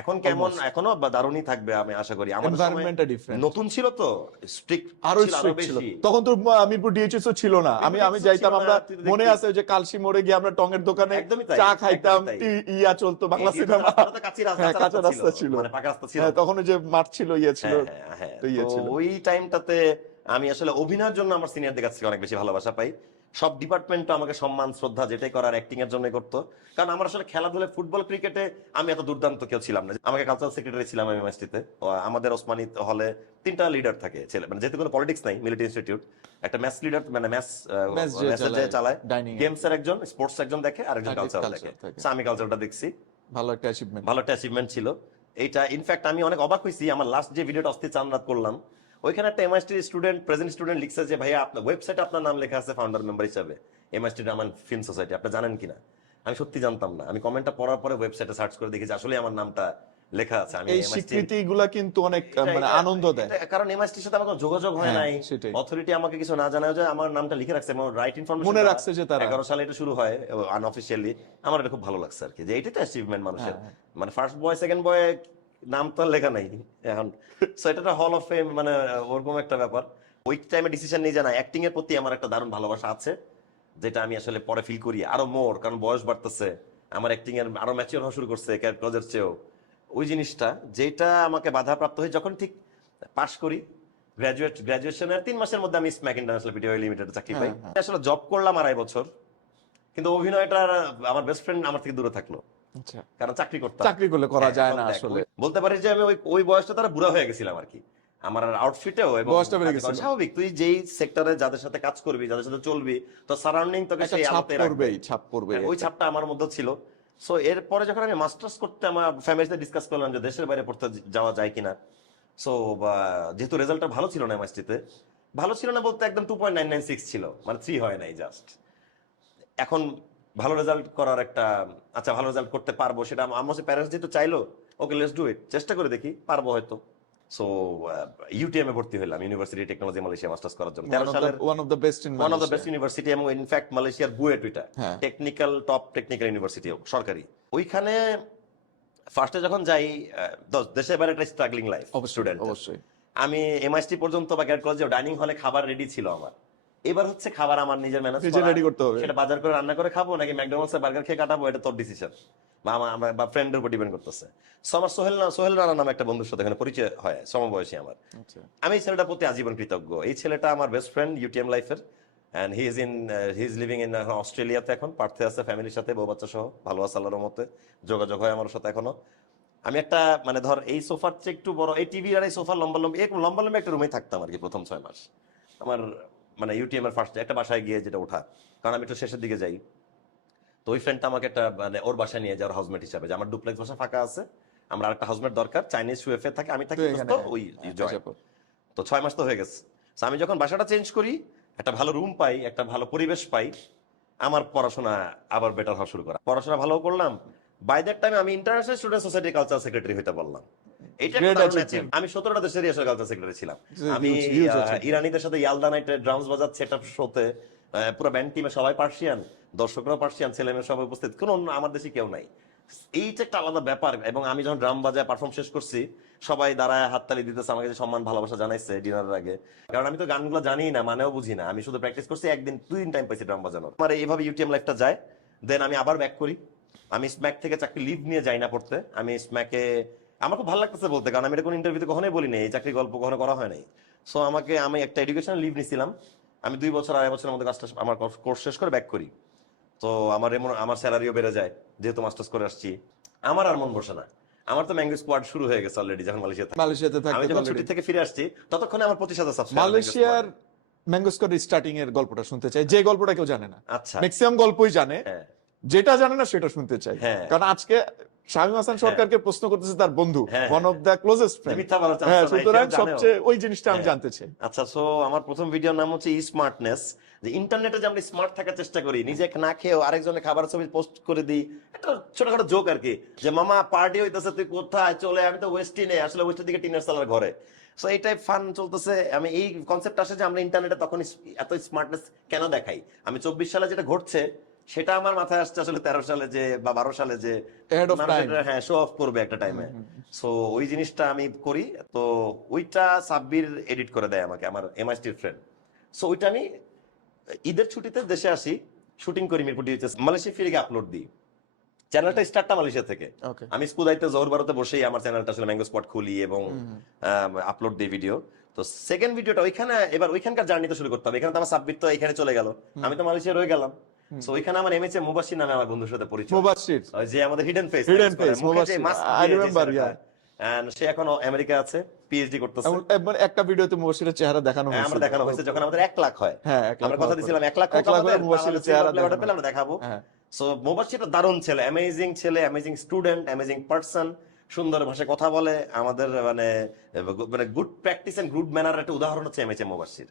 এখন কেমন, এখনো দারুণই থাকবে আমি আশা করি। আমাদের সময় এনভায়রনমেন্টটা ডিফারেন্ট, নতুন ছিল তো, স্ট্রিক্ট আরো স্ট্রিক্ট ছিল তখন তো। মিরপুর ডিএইচএস ছিল না, আমি যাইতাম, আমরা মনে আছে যে কালসি মোড়ে গিয়ে আমরা টঙের দোকানে একদমই তাই, চা খাইতাম, একদমই তাই। ইয়া চলতো বাংলা সিনেমা, হ্যাঁ, কাঁচা রাস্তা ছিল, মানে পাকা রাস্তা ছিল। হ্যাঁ, তখন ওই যে মাঠ ছিল, ইয়ে ছিল, হ্যাঁ, তো ইয়ে তো ছিল। ওই টাইমটাতে আমি আসলে অভিনয়ের জন্য আমার সিনিয়রদের কাছ থেকে অনেক বেশি ভালোবাসা পাই। সব ডিপার্টমেন্ট আমাকে সম্মান শ্রদ্ধা যেটাই করার অ্যাক্টিং এর জন্যই করতো। কারণ আমার আসলে খেলাধুলা, ফুটবল, ক্রিকেটে আমি এত দুর্দান্ত কেউ ছিলাম না। আমাকে কালচারাল সেক্রেটারি ছিলাম আমি এমএসটিতে। আমাদের ওসমানী হলে 3টা লিডার থাকে ছেলে, মানে যেহেতু কোনো পলিটিক্স নাই, মিলিটারি ইনস্টিটিউট, একটা ম্যাথ লিডার মানে ম্যাথ যে চালায়, গেমস এর একজন, স্পোর্টস একজন দেখে, আর একজন কালচারাল দেখে। আমি কালচারটা দেখছি, ভালো একটা অ্যাচিভমেন্ট, ভালো একটা অ্যাচিভমেন্ট ছিল এইটা। ইনফ্যাক্ট আমি অনেক অবাক হয়েছি, আমার লাস্ট যে ভিডিওটা অস্থির চান্দাত করলাম, ওইখানে একটা এমআইএসটি স্টুডেন্ট, প্রেজেন্ট স্টুডেন্ট লিখছে যে ভাইয়া আপনার ওয়েবসাইটে আপনার নাম লেখা আছে ফাউন্ডার মেম্বার হিসেবে এমআইএসটি রামান ফিল্ম সোসাইটি, আপনি জানেন কিনা? আমি সত্যি জানতাম না। আমি কমেন্টটা পড়ার পরে ওয়েবসাইটে সার্চ করে দেখি যে আসলে আমার নামটা লেখা আছে। আমি এই স্বীকৃতিগুলা কিন্তু অনেক মানে আনন্দ দেয়, কারণ এমআইএসটির সাথে আমার কোনো যোগাযোগ হয় নাই, সেটাই। অথরিটি আমাকে কিছু না জানায় যে আমার নামটা লিখে রাখছে, আমার রাইট ইনফরমেশন মনে রাখছে যে তারা 11 সালে এটা শুরু হয় আনঅফিশিয়ালি। আমার এটা খুব ভালো লাগছে আর কি, যে এইটাই তো অ্যাচিভমেন্ট মানুষের। মানে ফার্স্ট বয় সেকেন্ড বয় নাম তো আর লেখা নাই এখন, সো এটা হল অফ ফেম, মানে ওরকম একটা ব্যাপার। ওই টাইমে ডিসিশন নিয়ে জানা অ্যাক্টিং এর প্রতি আমার একটা দারুণ ভালোবাসা আছে, যেটা আমি আসলে পরে ফিল করি আরো মোর, কারণ বয়স বাড়তেছে, আমার অ্যাক্টিং এর আরো ম্যাচিওর হওয়া শুরু করছে ক্যারেক্ট প্রজেক্ট চেয়েও। ওই জিনিসটা যেটা আমাকে বাধাপ্রাপ্ত হয়ে যখন ঠিক পাশ করি, গ্রাজুয়েশনের 3 মাসের মধ্যে আমি স্ম্যাক ইন্টারন্যাশনাল ভিডিও লিমিটেড চাকরি পাই। আসলে জব করলাম 2.5 বছর, কিন্তু অভিনয়টা আমার বেস্ট ফ্রেন্ড আমার থেকে দূরে থাকলো, আচ্ছা, কারণ চাকরি করতাম। চাকরি করলে করা যায় না আসলে। বলতে পারি যে আমি ওই বয়সটা তারা বুড়া হয়ে গেছিলাম আর কি, আমার আউটফিটেও এবং বয়সটা বেড়ে গেছিল। স্বাভাবিক, তুই যেই সেক্টরে যাদের সাথে কাজ করবি, যাদের সাথে চলবি, তো সারাউন্ডিং তোকে একটা সেই ছাপ আলোতে রাখবে। পড়বেই, ছাপ পড়বে। ওই ছাপটা আমার মধ্যে ছিল। সো এরপরে যখন আমি মাস্টার্স করতে আমার ফ্যামিলিতে ডিসকাস করলাম যে দেশের বাইরে পড়তে যাওয়া যায় কিনা, সো যেহেতু রেজাল্টটা ভালো ছিল না এমআইএসটিতে, ভালো ছিল না বলতে একদম 2.996 ছিল, মানে 3 হয় নাই জাস্ট। এখন ভালো রেজাল্ট করার একটা, আচ্ছা ভালো রেজাল্ট করতে পারবো, সেটা আমার প্যারেন্টস যেহেতু চাইলো, ওকে লেটস ডু ইট, চেষ্টা করে দেখি পারবো হয়তো। সো ইউটিএম এ ভর্তি হলাম, ইউনিভার্সিটি টেকনোলজি মালয়েশিয়া মাস্টার্স করার জন্য। 13 সালের one of the best in one of the best university, এবং ইনফ্যাক্ট মালয়েশিয়ার বুয়েট, ওইটা হ্যাঁ। টেকনিক্যাল টপ টেকনিক্যাল ইউনিভার্সিটি সরকারি। ওইখানে ফার্স্টে যখন যাই, দেশের বাইরে একটা স্ট্রাগলিং লাইফ স্টুডেন্ট। অবশ্যই আমি এমআইএসটি পর্যন্ত বা ক্যাডেট কলেজে ডাইনিং হলে খাবার রেডি ছিল আমার। এবার হচ্ছে খাবার আমার নিজের ম্যানেজ করা, রেডি করতে হবে। সেটা বাজার করে রান্না করে খাবো নাকি ম্যাকডোনাল্ডস এর বার্গার খেয়ে কাটাবো, এটা তোর ডিসিশন বা আমার বা ফ্রেন্ডের উপর ডিপেন্ড করতেছে। সো আমার সোহেল রানা নামে একটা বন্ধুর সাথে এখানে পরিচয় হয়, সমবয়সী আমার। আচ্ছা, আমি এই ছেলেটার প্রতি আজীবন কৃতজ্ঞ। এই ছেলেটা আমার বেস্ট ফ্রেন্ড ইউটিএম লাইফের, and he is living in অস্ট্রেলিয়াতে, এখন পার্থে আছে ফ্যামিলির সাথে, বউ বাচ্চা সহ, ভালো আছে আল্লাহর রহমতে, যোগাযোগ হয় আমার সাথে এখনো। আমি একটা মানে ধর এই সোফার চেয়ে একটু বড়, এই টিভি আর এই সোফার লম্বা লম্বা একটা রুমে থাকতাম আর কি প্রথম 6 মাস। আমার মানে ইউটিএম এর ফার্স্ট একটা বাসায় গিয়ে যেটা ওঠা, কারণ আমি একটু শেষের দিকে যাই, তো ওই ফ্রেন্ডটা আমাকে একটা মানে ওর বাসায় নিয়ে যাওয়ার হাউসমেট হিসাবে, যে আমার ডুপ্লেক্স বাসা ফাঁকা আছে, আমরা আরেকটা হাউসমেট দরকার, চাইনিজ শুয়েফে থাকে, আমি থাকি তো এখানে দোস্ত, ওই জয়। আচ্ছা, তো 6 মাস তো হয়ে গেছে। So আমি যখন বাসাটা চেঞ্জ করি, একটা ভালো রুম পাই, একটা ভালো পরিবেশ পাই, আমার পড়াশোনা আবার বেটার হওয়া শুরু করা, পড়াশোনা ভালো করলাম। বাই দ্যাট টাইম আমি international student society culture secretary হইতে বললাম। এটা একটা Great দারুণ achievement. achievement। আমি 17টা দেশের এশিয়া কালচার সেক্রেটারি ছিলাম। Huge, আমি huge achievement. ইরানিদের সাথে ইয়ালদা নাইটে ড্রামস বাজাচ্ছি একটা শোতে, পুরো ব্যান্ড টিমে সবাই পার্সিয়ান, দর্শকরাও পার্সিয়ান, ছেলে মেয়ে সবাই উপস্থিত, কোনো অন্য আমার দেশে কেউ নাই। এই যে একটা আলাদা ব্যাপার। এবং আমি যখন ড্রাম বাজায় পারফর্ম শেষ করছি, সবাই দাঁড়ায় হাততালি দিতেছে, আমাকে যে সম্মান ভালোবাসা জানাইছে ডিনারের আগে। কারণ আমি তো গানগুলো জানি না, মানেও বুঝি না, আমি শুধু প্র্যাকটিস করছি, একদিন 2 দিন টাইম পাইছি ড্রাম বাজানোর। আমার এইভাবে ইউটিএম লাইফটা যায়। দেন আমি আবার ব্যাক করি। আমি স্ম্যাক থেকে চাকরি লিভ নিয়ে যাই না পড়তে। আমি স্ম্যাকে, আমার খুব ভালো লাগতেছে বলতে, কারণ আমি এটা কোনো ইন্টারভিউতে কখনোই বলি নাই, এই চাকরি গল্প কখনো করা হয় নাই। সো আমি একটা এডুকেশন লিভ নিছিলাম। আমি 2 বছর 2.5 বছরের মধ্যে কাজটা আমার কোর্স শেষ করে ব্যাক করি। তো আমার স্যালারিও বেড়ে যায়, যেহেতু মাস্টার্স করে আসছি। আমার আর মন বসে না। আমার তো ম্যাঙ্গো স্কোয়াড শুরু হয়ে গেছে অলরেডি, যখন মালয়েশিয়াতে আমি থাকতে যখন already। ছুটি থেকে ফিরে আসছি, ততক্ষণে আমার 25,000 সাবস্ক্রাইবার। মালয়েশিয়ার ম্যাঙ্গো স্কোয়াড স্টার্টিং এর গল্পটা শুনতে চাই, যে গল্পটা কেউ জানে না। আচ্ছা। ম্যাক্সিমাম গল্পই জানে, হ্যাঁ যেটা জানে না সেটা শুনতে চাই। হ্যাঁ। কারণ আজকে শামীম হাসান সরকারকে প্রশ্ন করতেছে তার বন্ধু, হ্যাঁ, ওয়ান অফ দ্য ক্লোজেস্ট যে ফ্রেন্ড। মিথ্যা বলার চান্স হ্যাঁ, নাই, সুতরাং সেও জানেও। সবচেয়ে ওই জিনিসটা আমি হ্যাঁ। জানতে চাই। আচ্ছা, সো আমার প্রথম ভিডিওর নাম হচ্ছে স্মার্টনেস। যে ইন্টারনেটে যে আমরা স্মার্ট থাকার চেষ্টা করি, নিজে না খেয়েও আরেকজনের খাবার ছবি পোস্ট করে দিই, একটা ছোটখাটো জোক আর কি, যে মামা পার্টি হইতেছে, তুই কোথায় চলে, আমি তো ওয়েস্টিনে, আসলে ওয়েস্টের দিকে টিনের সালার ঘরে। সো এইটাই ফান চলতেছে। আমি এই কনসেপ্ট আসে যে আমরা ইন্টারনেটে তখন এত স্মার্টনেস কেন দেখাই। আমি 24 সালে যেটা ঘটছে সেটা আমার মাথায় আসছে আসলে 13 সালে যে বা 12 সালে যে Ahead of মানুষ time. এটা, হ্যাঁ, শো অফ করবে একটা টাইমে। সো ওই জিনিসটা আমি করি। তো ওইটা সাব্বির এডিট করে দেয় আমাকে, আমার এমআইটির ফ্রেন্ড। সো ওইটা আমি ঈদের ছুটিতে দেশে আসি, শুটিং করি মিরপুর ডিজিতে, মালয়েশিয়া ফিরে গিয়ে আপলোড দিই। চ্যানেলটা স্টার্টটা মালয়েশিয়া থেকে। ওকে। আমি স্কুল দায়িত্বে জোহর বারোতে বসেই আমার চ্যানেলটা আসলে ম্যাঙ্গো স্পট খুলি এবং আপলোড দিই ভিডিও। তো সেকেন্ড ভিডিওটা ওইখানে, এবার ওইখানকার জার্নিটা শুরু করতে হবে। এখানে তো আমার সাব্বির তো এখানে চলে গেল, আমি তো মালয়েশিয়া রয়ে গেলাম। সো ওইখানে আমার এমএচএ মুবাশির নামে আমার বন্ধুর সাথে পরিচয়। মুবাশশির। ওই যে আমাদের hidden face, Mubashshir. I remember, yeah. And সে এখন আমেরিকা আছে, পিএইচডি করতেছে। একবার একটা ভিডিওতে মুবাশশিরের চেহারা দেখানো হ্যাঁ, হয়েছিল। আমরা দেখানো হয়েছে যখন আমাদের 1 লাখ হয়। হ্যাঁ, 1 লাখ আমরা কথা হওয়ার দিয়েছিলাম পরে। 1 লাখ 1 লাখ হলে মুবাশশিরের চেহারা দেখানো পেলে আমরা দেখাবো। হ্যাঁ। সো মুবাশশির দারুণ ছেলে, অ্যামেজিং ছেলে, অ্যামেজিং স্টুডেন্ট, অ্যামেজিং পারসন, সুন্দর ভাষায় কথা বলে। আমাদের মানে good practice and good manner একটা উদাহরণ হচ্ছে এমএচএ মুবাশশির।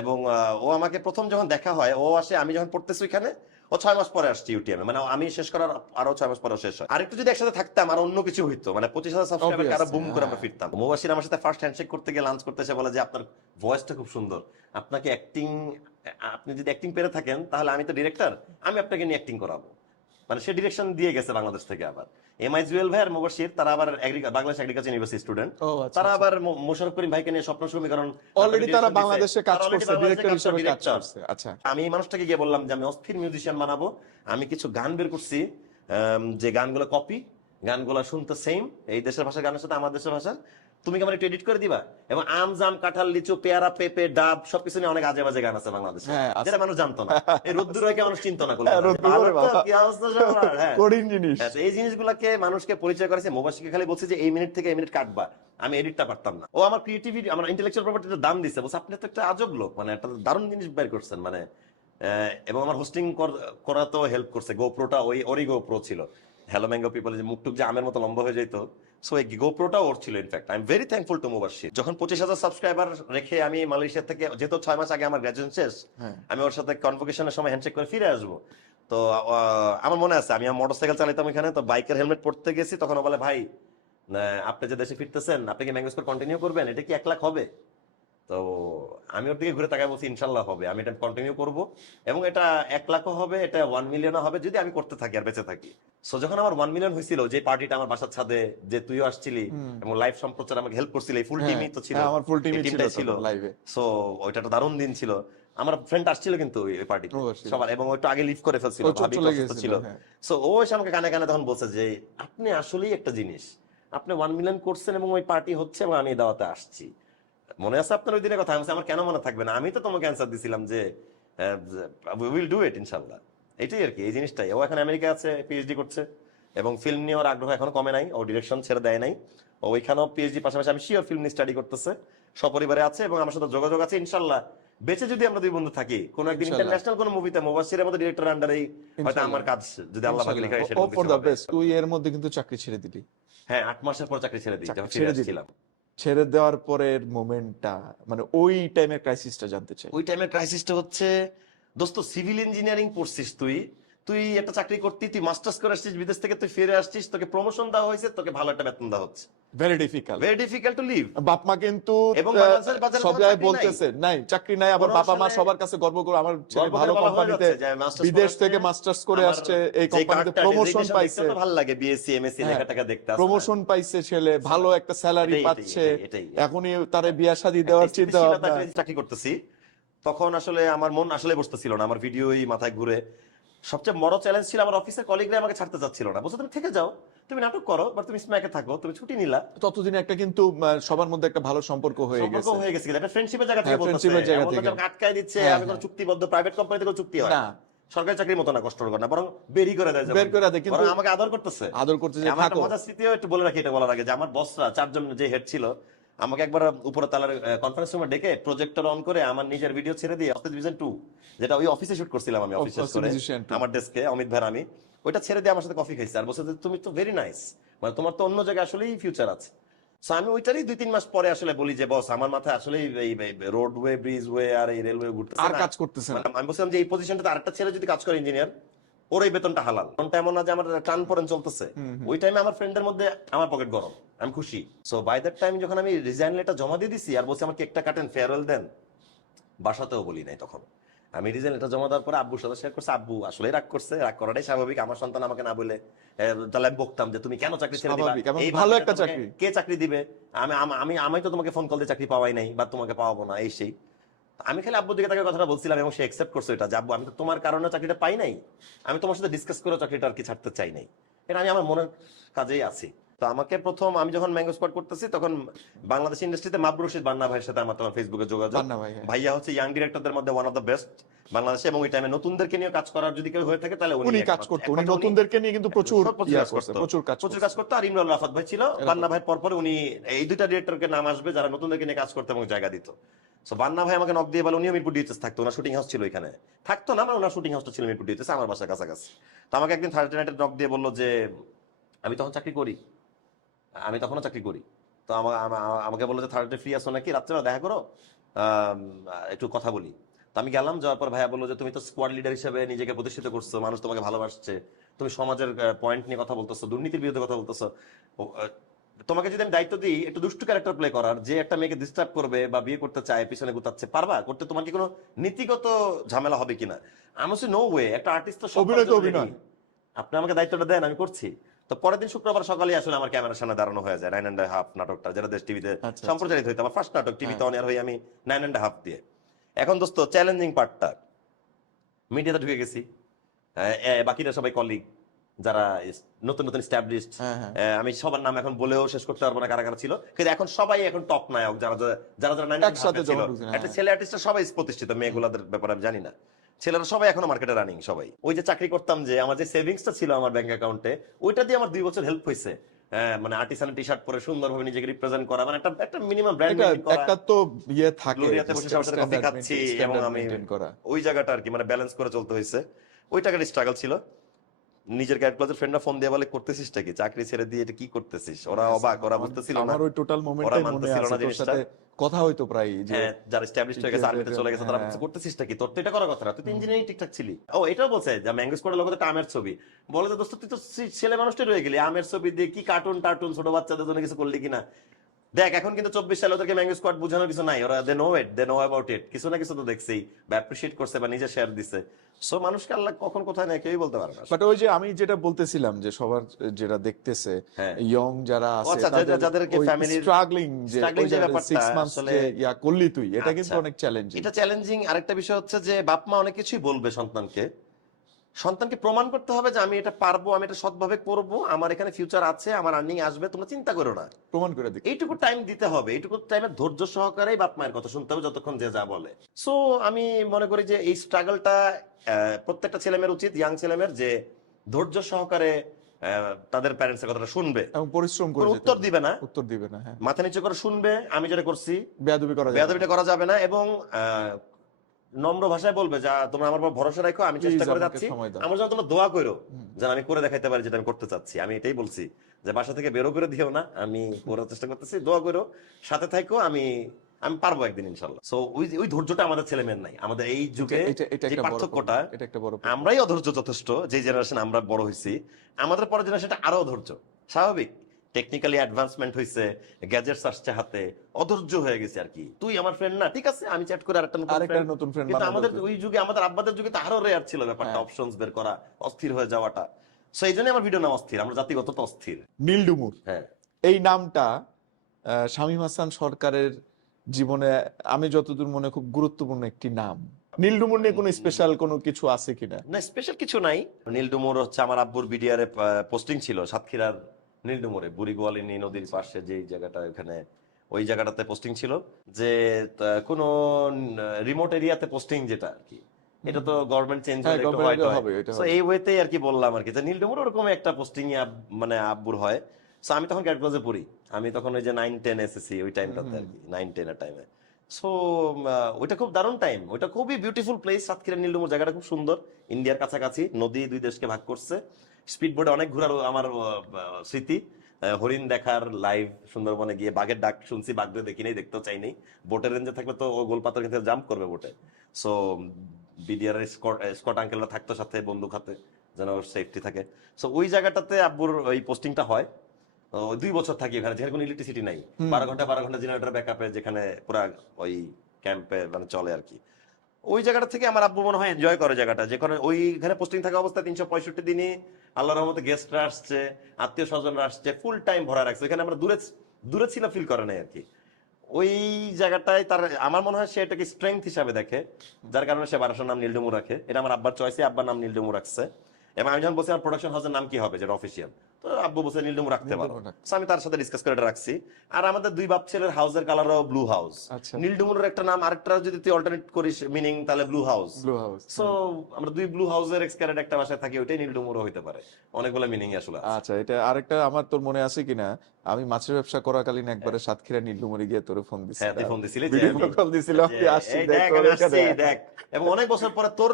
এবং ও আমাকে প্রথম যখন দেখা হয়, ও আসে, আমি যখন পড়তেছি ওইখানে, ও 6 মাস পরে আসছে ইউটিএমে, মানে আমি শেষ করার আরো 6 মাস পরে শেষ হয়। আরেকটু যদি একসাথে থাকতাম আর অন্য কিছু হইতো, মানে 25,000 সাবস্ক্রাইবার আরো বুম করে আমরা ফিরতাম। মুবাশশির আমার সাথে ফার্স্ট হ্যান্ডশেক করতে গিয়ে লাঞ্চ করতে এসে বলে যে আপনার ভয়েসটা খুব সুন্দর, আপনাকে অ্যাক্টিং, আপনি যদি অ্যাক্টিং পেরে থাকেন তাহলে আমি তো ডিরেক্টর, আমি আপনাকে নিয়ে অ্যাক্টিং করাবো। মানে সে ডিরেকশন দিয়ে গেছে বাংলাদেশ থেকে। আবার এমআই জুয়েল ভাই আর মুবাশশির, তারা আবার বাংলাদেশ এগ্রিকালচার ইউনিভার্সিটি স্টুডেন্ট। ও, আচ্ছা, তারা আচ্ছা। আবার মোশাররফ করিম ভাইকে নিয়ে স্বপ্ন সমীকরণ অলরেডি তারা direction দিছে। বাংলাদেশে কাজ তারা already করছে, বাংলাদেশে ডিরেক্টর হিসেবে কাজ director। করছে। আচ্ছা। আমি এই মানুষটাকে গিয়ে বললাম যে আমি অস্থির মিউজিশিয়ান বানাবো, আমি কিছু গান বের করছি, যে গানগুলো কপি, গানগুলো শুনতে সেম, এই দেশের ভাষা গানের সাথে আমার দেশের ভাষা, তুমি কি আমার একটু এডিট করে দিবা? এবং আম জাম কাঁঠাল লিচু পেয়ারা পেঁপে ডাব সবকিছু নিয়ে অনেক আজে বাজে গান আছে বাংলাদেশে, হ্যাঁ, আছে। যেটা মানুষ জানতো না। এই রোদ্দুর হয়কে মানুষ চিনতো না হ্যাঁ, রোদ্দুর ভালো ওরে তো, বাবা। কি অবস্থা সবার? হ্যাঁ। কঠিন জিনিস। হ্যাঁ, তো এই জিনিসগুলোকে মানুষকে পরিচয় করেছে। মুবাশশিরকে খালি বলছে যে এই মিনিট থেকে এই মিনিট কাটবা, আমি এডিটটা পারতাম না। ও আমার ক্রিয়েটিভিটি, আমার ইন্টেলেকচুয়াল প্রপার্টিতে দাম দিছে, বলছে আপনি তো একটা আজব লোক, মানে একটা দারুণ জিনিস বের করছেন, মানে এবং আমার হোস্টিং করাতেও হেল্প করছে। গোপ্রোটা ওরই গোপ্রো ছিল, হ্যালো ম্যাঙ্গো পিপল, যে মুখটুক যে আমের মতো লম্বা হয়ে যেত, সো এই গোপ্রোটা ওর ছিল। In fact I am very thankful to Mubashshir. যখন 25,000 সাবস্ক্রাইবার রেখে আমি মালয়েশিয়া থেকে, যেহেতু 6 মাস আগে আমার গ্রাজুয়েশন শেষ, হ্যাঁ। আমি ওর সাথে কনভোকেশনের সময় হ্যান্ডশেক করে ফিরে আসবো। তো আমার মনে আছে আমি মোটরসাইকেল চালাতাম এখানে, তো বাইকের হেলমেট পড়তে গেছি, তখন ও বলে ভাই আপনি যে দেশে ফিরতেছেন, আপনি কি ম্যাঙ্গো স্কোর কন্টিনিউ করবেন, এটা কি 1 লাখ হবে? তো আমি ওর দিকে ঘুরে তাকায় বলছি ইনশাল্লাহ হবে, আমি এটা কন্টিনিউ করব, এবং এটা 1 লাখও হবে, এটা 1 মিলিয়নও হবে যদি আমি করতে থাকি আর বেঁচে থাকি। সো যখন আমার 1 মিলিয়ন হয়েছিল, যে পার্টিটা আমার বাসার ছাদে, যে তুইও আসছিলি এবং লাইভ সম্প্রচার আমাকে হেল্প করছিলি, ফুল টিমই তো ছিল, হ্যাঁ, আমার ফুল টিমই এই টিমটাই ছিল লাইভে। সো ওইটা একটা দারুণ দিন ছিল। আমার ফ্রেন্ড আসছিল কিন্তু ওই পার্টিতে অবশ্যই। সবার, এবং ওইটা আগে লিভ করে ফেলছিল, ও ভাবি চলে অসুস্থ গেছিল, ছিল। হ্যাঁ। সো ও এসে আমাকে কানে কানে তখন বলছে যে আপনি আসলেই একটা জিনিস, আপনি 1 মিলিয়ন করছেন এবং ওই পার্টি হচ্ছে এবং আমি দাওয়াতে আসছি। মনে আছে আপনার ওই দিনের কথা? আমি বলছি, আমার কেন মনে থাকবে না, আমি তো তোমাকে অ্যান্সার দিছিলাম যে উই উইল ডু ইট ইনশাল্লাহ। এটাই আর কি, এই জিনিসটাই। ও এখন আমেরিকা আছে, পিএইচডি করছে, এবং ফিল্ম নিয়ে ওর আগ্রহ এখনো কমে নাই, ও ডিরেকশন ছেড়ে দেয় নাই। ও ওইখানেও পিএইচডি পাশাপাশি আমি শিওর ফিল্ম নিয়ে স্টাডি করতেছে, সপরিবারে আছে এবং আমার সাথে যোগাযোগ আছে। ইনশাল্লাহ বেঁচে যদি আমরা দুই বন্ধু থাকি কোন একদিন ইনশাআল্লাহ। ইন্টারন্যাশনাল কোন মুভিতে মুবাশশিরের মতো ডিরেক্টর আন্ডারেই হয়তো ইনশাআল্লাহ। আমার কাজ যদি আল্লাহ পাক লিখে ও ফর দ্য বেস্ট। তুই এর মধ্যে কিন্তু চাকরি ছেড়ে দিলি। হ্যাঁ 8 মাসের পর চাকরি ছেড়ে দিই চাকরি যখন ফিরে ছেড়ে দিলি। আসছিলাম। ছেড়ে দেওয়ার পরের মোমেন্টটা মানে ওই টাইমের ক্রাইসিসটা জানতে চাই। ওই টাইমের ক্রাইসিসটা হচ্ছে দোস্ত সিভিল ইঞ্জিনিয়ারিং পড়ছিস তুই তুই একটা চাকরি করতি তুই মাস্টার্স করে আসছিস বিদেশ থেকে তুই ফিরে আসছিস তোকে প্রমোশন দেওয়া হয়েছে তোকে ভালো একটা বেতন দেওয়া হচ্ছে very difficult. Very difficult to leave বাপ মা কিন্তু এবং বাংলাদেশের বাজারে সব কোনো জায়গায় চাকরি নাই। বলতেছে নাই চাকরি নাই, আবার কোনো বাবা মা আসলে সবার কাছে গর্ব করে আমার ছেলে গর্ব করে ভালো বলা হয়ে কোম্পানিতে যাচ্ছে যে মাস্টার্স বিদেশ করে থেকে আসছে, মাস্টার্স করে আমার আসছে, এই যে কোম্পানিতে কার্ডটা, প্রমোশন designation পাইছে, দেখতে তো ভালো লাগে বিএসসি এমএসসি হ্যাঁ, লেখাটাকে দেখতে আসে না? প্রমোশন পাইছে ছেলে, ভালো একটা স্যালারি এটাই, পাচ্ছে, এটাই। এখনই তারে বিয়া শাদী দেওয়ার একটা চিন্তা স্থিতিশীলতা ভাবনা। একটা চাকরি করতেছি তখন আসলে আমার মন আসলে বসতেছিল না, আমার ভিডিওই মাথায় ঘুরে। সবচেয়ে বড় চ্যালেঞ্জ ছিল আমার অফিসের কলিগরা আমাকে ছাড়তে চাচ্ছিল না, বলছে তুমি থেকে যাও, তুমি নাটক করো বা তুমি স্ম্যাকে থাকো, তুমি ছুটি নিলা। ততদিনে একটা কিন্তু সবার মধ্যে একটা ভালো সম্পর্ক হয়ে সম্পর্ক গেছে। হয়ে গেছে, একটা ফ্রেন্ডশিপের জায়গা থেকে হ্যাঁ, বলতেছে, friendship-এর জায়গা এমন না যে থেকে। আমাকে আটকায় দিচ্ছে, হ্যাঁ, আমি কোনো হ্যাঁ। চুক্তিবদ্ধ প্রাইভেট কোম্পানিতে কোনো চুক্তি হয় না, না, সরকারি চাকরির মতো না, কষ্ট না, বরং বেরি করে দেয়, বের করে দেয়, কিন্তু বরং আমাকে আদর করতেছে। আদর করতে যে আমার একটা থাকো। মজার স্মৃতিও একটু বলে রাখি এটা বলার আগে, যে আমার বসরা চারজন যে হেড ছিল আমাকে একবার উপরে তালার কনফারেন্স রুমে ডেকে প্রজেক্টর অন করে আমার নিজের ভিডিও ছেড়ে দিয়ে অফিস ডিভিশন 2 যেটা ওই অফিসে শুট করছিলাম আমি, অফিস শেষ Office করে Division 2 আমার ডেস্কে অমিত ভাই আমি, ওইটা ছেড়ে দিয়ে আমার সাথে কফি খাইছে আর বলছে যে তুমি তো ভেরি নাইস, মানে তোমার তো অন্য জায়গায় আসলেই ফিউচার আছে। সো আমি ওইটারই 2-3 মাস পরে আসলে বলি যে বস আমার মাথায় আসলে এই রোডওয়ে ব্রিজওয়ে আর এই রেলওয়ে ঘুরতেছে আর না, কাজ করতেছে না। মানে আমি বলছিলাম যে এই পজিশনটাতে আরেকটা ছেলে যদি কাজ করে ইঞ্জিনিয়ার, ওর এই বেতনটা হালাল, কোনটা এমন না যে আমার টান পরেন চলতেছে। ওই টাইমে আমার ফ্রেন্ডের মধ্যে আমার পকেট গরম, আমি খুশি। সো বাই দ্যাট টাইম যখন আমি রিজাইন লেটার জমা দিয়ে দিছি আর বলছি আমার কেকটা কাটেন, ফেয়ারওয়েল দেন, বাসাতেও বলি নাই তখন। আমি রিজাইন লেটার জমা দেওয়ার পরে আব্বুর সাথে শেয়ার করছে, আব্বু আসলে রাগ করছে, রাগ করাটাই স্বাভাবিক, আমার সন্তান আমাকে না বলে তাহলে আমি বকতাম যে তুমি কেন চাকরি ছেড়ে দিবা, স্বাভাবিক, এবং এই ভালো ভাষাটা একটা তোমাকে চাকরি। কে চাকরি দিবে, আমি আমি আমি তো তোমাকে ফোন কল দিয়ে চাকরি পাওয়াই নাই বা তোমাকে পাওয়াবো না, এই সেই। আমি খালি আব্বুর দিকে তাকে কথাটা বলছিলাম এবং সে অ্যাকসেপ্ট করছে এটা, যে আব্বু আমি তো তোমার কারণে চাকরিটা পাই নাই, আমি তোমার সাথে ডিসকাস করে চাকরিটা আর কি ছাড়তে চাই নাই, এটা আমি আমার মনের কাজেই আছি। তো আমাকে প্রথম আমি যখন ম্যাঙ্গো স্কোয়াড করতেছি তখন বাংলাদেশ ইন্ডাস্ট্রিতে মাবরুর রশিদ বান্না ভাইয়ের সাথে আমার তখন ফেসবুকে যোগাযোগ। বান্না ভাই, হ্যাঁ। ভাইয়া হচ্ছে ইয়াং ডিরেক্টরদের মধ্যে ওয়ান অফ দ্য বেস্ট বাংলাদেশে, এবং ওই টাইমে নতুনদেরকে নিয়ে কাজ করার যদি কেউ হয়ে থাকে তাহলে উনি কাজ করতো, উনি নতুনদেরকে নিয়ে কিন্তু প্রচুর ইয়া করছে, প্রচুর কাজ করতো। আর ইমরান রাফাত ভাই ছিল বান্না ভাইয়ের পরপর, উনি এই দুইটা ডিরেক্টরকে নাম আসবে যারা নতুনদেরকে নিয়ে কাজ করতে এবং জায়গা দিত। সো বান্না ভাই আমাকে নক দিয়ে বলে, উনিও মিরপুর ডিএচএস থাকতো, ওনার শুটিং হাউস ছিল এখানে, থাকতো না মানে ওনার শুটিং হাউসটা ছিল মিরপুর ডিএচএস আমার বাসার কাছাকাছি। তো আমাকে একদিন থার্সডে নাইটে নক দিয়ে বললো যে আমি তখন চাকরি করি, আমি তখনও চাকরি করি, তো আমাকে বললো যে থার্সডে ফ্রি আছো নাকি, রাত্রেবেলা দেখা করো, একটু কথা বলি। তো আমি গেলাম, যাওয়ার পর ভাইয়া বললো যে তুমি তো স্কোয়াড লিডার হিসেবে নিজেকে প্রতিষ্ঠিত করছো, মানুষ তোমাকে ভালোবাসছে, তুমি সমাজের পয়েন্ট নিয়ে কথা বলতেছো, দুর্নীতির বিরুদ্ধে কথা বলতেছো, তোমাকে যদি আমি দায়িত্ব দিই একটু দুষ্টু ক্যারেক্টার প্লে করার, যে একটা মেয়েকে ডিস্টার্ব করবে বা বিয়ে করতে চায় পিছনে গুতাচ্ছে, পারবা করতে? তোমার কি কোনো নীতিগত ঝামেলা হবে কিনা? আমি বলছি নো ওয়ে, একটা আর্টিস্ট তো সব অভিনয় তো করার জন্য অভিনয়। ready। আপনি আমাকে দায়িত্বটা দেন, আমি করছি। তো পরের দিন শুক্রবার সকালে আসলে আমার ক্যামেরার সামনে দাঁড়ানো হয়ে যায় 9.5 নাটকটা, যেটা দেশ টিভিতে আচ্ছা, সম্প্রচারিত হইতো, আমার ফার্স্ট নাটক টিভিতে হ্যাঁ। অন এয়ার হই আমি 9.5 দিয়ে। এখন দোস্ত চ্যালেঞ্জিং পার্টটা, মিডিয়াতে ঢুকে গেছি, বাকিরা সবাই কলিগ যারা নতুন নতুন স্ট্যাবলিশড, হ্যাঁ, হ্যাঁ। আমি সবার নাম এখন বলেও শেষ করতে পারবো না কারা কারা ছিল, কিন্তু এখন সবাই এখন টপ নায়ক, যারা যারা যারা 9.5 একসাথে ছিল। যখন ঢুকছে, হ্যাঁ। একটা ছেলে আর্টিস্টরা সবাই প্রতিষ্ঠিত, মেয়েগুলাদের ব্যাপারে আমি জানি না, ছেলেরা সবাই এখনো মার্কেটে রানিং সবাই। ওই যে চাকরি করতাম, যে আমার যে সেভিংসটা ছিল আমার ব্যাংক অ্যাকাউন্টে, ওইটা দিয়ে আমার 2 বছর হেল্প হয়েছে। মানে আর্টিসান টি শার্ট পরে সুন্দরভাবে নিজেকে রিপ্রেজেন্ট করা, মানে একটা মিনিমাম ব্র্যান্ড এটা মেইনটেইন করা, একটা তো ইয়ে থাকে, গ্লোরিয়াতে বসে সবার সাথে কফি standard খাচ্ছি maintain, এবং standard আমি maintain করা। ওই জায়গাটা আর কি মানে ব্যালেন্স করে চলতে হয়েছে। ওই টাকার স্ট্রাগল ছিল। নিজের ক্যাট ক্লাসের ফ্রেন্ডরা ফোন দিয়ে বলে করতেছিসটা কি, চাকরি ছেড়ে দিয়ে এটা কি করতেছিস? ওরা অবাক, ওরা বুঝতেছিল না, আমার ওই টোটাল ওরা মোমেন্টটাই মনে মানতেছিল আছে, না তোর জিনিসটা। সাথে কথা হইতো প্রায়, যে হ্যাঁ, যারা এস্টাবলিশড হয়ে গেছে, আর্মিতে চলে গেছে, তারা হ্যাঁ। বলছে করতেছিসটা কি, তোর তো এটা করার কথা না, তুই তো ইঞ্জিনিয়ারিং ঠিকঠাক ছিলি। ও এটাও বলছে যে ম্যাঙ্গো স্কোয়াডের লোকের তো আমের ছবি, বলে যে দোস্ত তুই তো ছেলে মানুষটাই রয়ে গেলি, আমের ছবি দিয়ে কি কার্টুন টার্টুন ছোট বাচ্চাদের জন্য কিছু করলি কিনা। দেখ এখন কিন্তু 24 সালে ওদেরকে ম্যাঙ্গো স্কোয়াড বোঝানোর কিছু নাই, ওরা they know it, they know about it, কিছু না কিছু তো দেখছেই বা অ্যাপ্রিশিয়েট করছে বা নিজে শেয়ার দিছে। সো মানুষকে আল্লাহ কখন কোথায় নেয় কেউই বলতে পারে না। বাট ওই যে আমি যেটা বলতেছিলাম, যে সবার যেটা দেখতেছে হ্যাঁ। ইয়ং যারা আছে, আচ্ছা, যাদেরকে ফ্যামিলির স্ট্রাগলিং, যে struggling যে ব্যাপারটা 6 মান্থস আসলে, যে ইয়া করলি তুই, এটা কিন্তু আচ্ছা, অনেক চ্যালেঞ্জিং। এটা চ্যালেঞ্জিং। আরেকটা বিষয় হচ্ছে যে বাপ মা অনেক কিছুই বলবে সন্তানকে প্রমাণ করতে হবে যে আমি এটা পারবো, আমি এটা সৎভাবে করব, আমার এখানে ফিউচার আছে, আমার আর্নিং আসবে, তোমরা চিন্তা করো না। প্রমাণ করে দিই। এইটুকু টাইম দিতে হবে, এইটুকু টাইমে ধৈর্য সহকারে বাপ মায়ের কথা শুনতে হবে যতক্ষণ যে যা বলে। সো আমি মনে করি যে এই স্ট্রাগলটা প্রত্যেকটা ছেলেমেয়ের উচিত, ইয়াং ছেলেমেয়ের, যে ধৈর্য সহকারে তাদের প্যারেন্টসের কথাটা শুনবে এবং পরিশ্রম করে কোনো যেতে উত্তর হবে। দিবে না, উত্তর দিবে না, হ্যাঁ। মাথা নিচু করে শুনবে, আমি যেটা করছি বেয়াদবি করা যাবে না। বেয়াদবিটা করা যাবে না, এবং নম্র ভাষায় বলবে যা তোমরা আমার উপর ভরসা রাখো, আমি চেষ্টা Please করে আমাকে যাচ্ছি, সময় দাও। আমার জন্য তোমরা দোয়া করো হুম। যেন আমি করে দেখাইতে পারি যেটা আমি করতে চাচ্ছি। আমি এটাই বলছি যে বাসা থেকে বেরো করে দিও না, আমি করার চেষ্টা করতেছি, দোয়া করো, সাথে থাকো, আমি আমি পারবো একদিন ইনশাল্লাহ। সো ওই ওই ধৈর্যটা আমাদের ছেলে মেয়ের নাই। আমাদের এই যুগে এটা যে একটা বড় পার্থক্যটা, problem, এটা একটা বড় problem। আমরাই অধৈর্য যথেষ্ট, যে জেনারেশন আমরা বড় হয়েছি, আমাদের পরের জেনারেশনটা আরো অধৈর্য। স্বাভাবিক, টেকনিক্যালি অ্যাডভান্সমেন্ট হয়েছে, গ্যাজেটস আসছে হাতে, অধৈর্য হয়ে গেছে আর কি। তুই আমার ফ্রেন্ড না, ঠিক আছে আমি চ্যাট করে আরেকটা নতুন ফ্রেন্ড কিন্তু বানানো আমাদের দরকার। ওই যুগে, আমাদের আব্বাদের যুগে তো আরো রেয়ার ছিল ব্যাপারটা, হ্যাঁ। অপশনস বের করা, অস্থির হয়ে যাওয়াটা। সো এই জন্যই আমার ভিডিও নাম অস্থির, আমরা জাতিগত তো অস্থির। নীলডুমুর, হ্যাঁ, এই নামটা শামীম হাসান সরকারের জীবনে আমি যতদূর মনে খুব গুরুত্বপূর্ণ একটি নাম। নীলডুমুর নিয়ে কোনো স্পেশাল কোনো কিছু আছে কিনা? না স্পেশাল কিছু নাই। নীলডুমুর হচ্ছে আমার আব্বুর বিডিআর এ পোস্টিং ছিল সাতক্ষীরার নীলডুমুরে, বুড়িগোয়ালিনী নদীর পাশে যে জায়গাটা, ওখানে ওই জায়গাটাতে পোস্টিং ছিল। যে কোনো রিমোট এরিয়াতে পোস্টিং যেটা আর কি, এটা তো গভর্নমেন্ট চেঞ্জ হ্যাঁ, হলে একটু government হোয়াইট হবে, হয়। এটা সো হবে। এই ওয়েতেই আর কি বললাম আর কি, যে নীলডুমুর ওরকম একটা পোস্টিং মানে আব্বুর হয়। সো আমি তখন ক্যাট ক্লাসে পড়ি, আমি তখন ওই যে 9-10 এসএসসি ওই টাইমটাতে আর কি, 9-10 এর টাইমে। সো ওইটা খুব দারুণ টাইম, ওইটা খুবই বিউটিফুল প্লেস। সাতক্ষীরা নীলডুমুর জায়গাটা খুব সুন্দর, ইন্ডিয়ার কাছাকাছি, নদী দুই দেশকে ভাগ করছে। স্পিড বোটে অনেক ঘোরার আমার স্মৃতি, হরিণ দেখার লাইভ, সুন্দরবনে গিয়ে বাঘের ডাক শুনছি, বাঘদের দেখি নাই, দেখতেও চাই নাই। বোটের রেঞ্জে থাকলে তো ও গোলপাতার কিন্তু জাম্প করবে বোটে। সো বিডিআর স্কট আঙ্কেলরা থাকতো সাথে, বন্দুক হাতে, যেন সেফটি থাকে। সো ওই জায়গাটাতে আব্বুর ওই পোস্টিংটা হয়। 2 বছর থাকি ওখানে, যেখানে কোনো ইলেকট্রিসিটি নাই, 12 ঘন্টা জেনারেটর ব্যাকআপে, যেখানে পুরা ওই ক্যাম্পে মানে চলে আর কি। ওই জায়গাটা থেকে আমার আব্বু মনে হয় এনজয় করে জায়গাটা, যেখানে ওইখানে পোস্টিং থাকা অবস্থায় 365 দিনই আল্লাহর রহমতে গেস্টরা আসছে, আত্মীয় স্বজনরা আসছে, ফুল টাইম ভরা রাখছে। ওইখানে আমরা দূরে দূরে ছিল ফিল করে নাই আর কি। ওই জায়গাটায় তার, আমার মনে হয় সে এটাকে স্ট্রেংথ হিসাবে দেখে, যার কারণে সে বারাসার নাম নীলডুমুর রাখে। এটা আমার আব্বার চয়েসে, আব্বার নাম নীলডুমুর রাখছে। এবং আমি যখন বলছি আমার প্রোডাকশন হাউসের নাম কি হবে, যেটা অফিসিয়াল, তো আব্বু বলছে নীলডুমুর রাখতে পারো। নীলডুমুর রাখতে। So আমি তার সাথে ডিসকাস করে এটা রাখছি। আর আমাদের দুই বাপ ছেলের হাউসের কালারও ব্লু হাউস। আচ্ছা। নীলডুমুরের একটা নাম আরেকটা যদি তুই অল্টারনেট করিস মিনিং, তাহলে blue house. Blue house. So আমরা দুই ব্লু হাউসের এক্সক্যারেট একটা বাসায় থাকি, ওইটাই নীলডুমুরও হইতে পারে। অনেকগুলো মিনিং আসলে আছে। আচ্ছা, এটা আরেকটা আমার তোর মনে আছে কিনা, আমি মাছের ব্যবসা করাকালীন একবারে সাতক্ষীরা নীলডুমুরে গিয়ে তোরে ফোন হ্যাঁ, দিছিলাম, তুই ফোন দিছিলি যে ভিডিও আমি- কল দিছিলাম, যে তুই আসছিস, এই দেখ দেখ তোর আমি এখানে। আসছি, দেখ। এবং অনেক বছর পরে তোর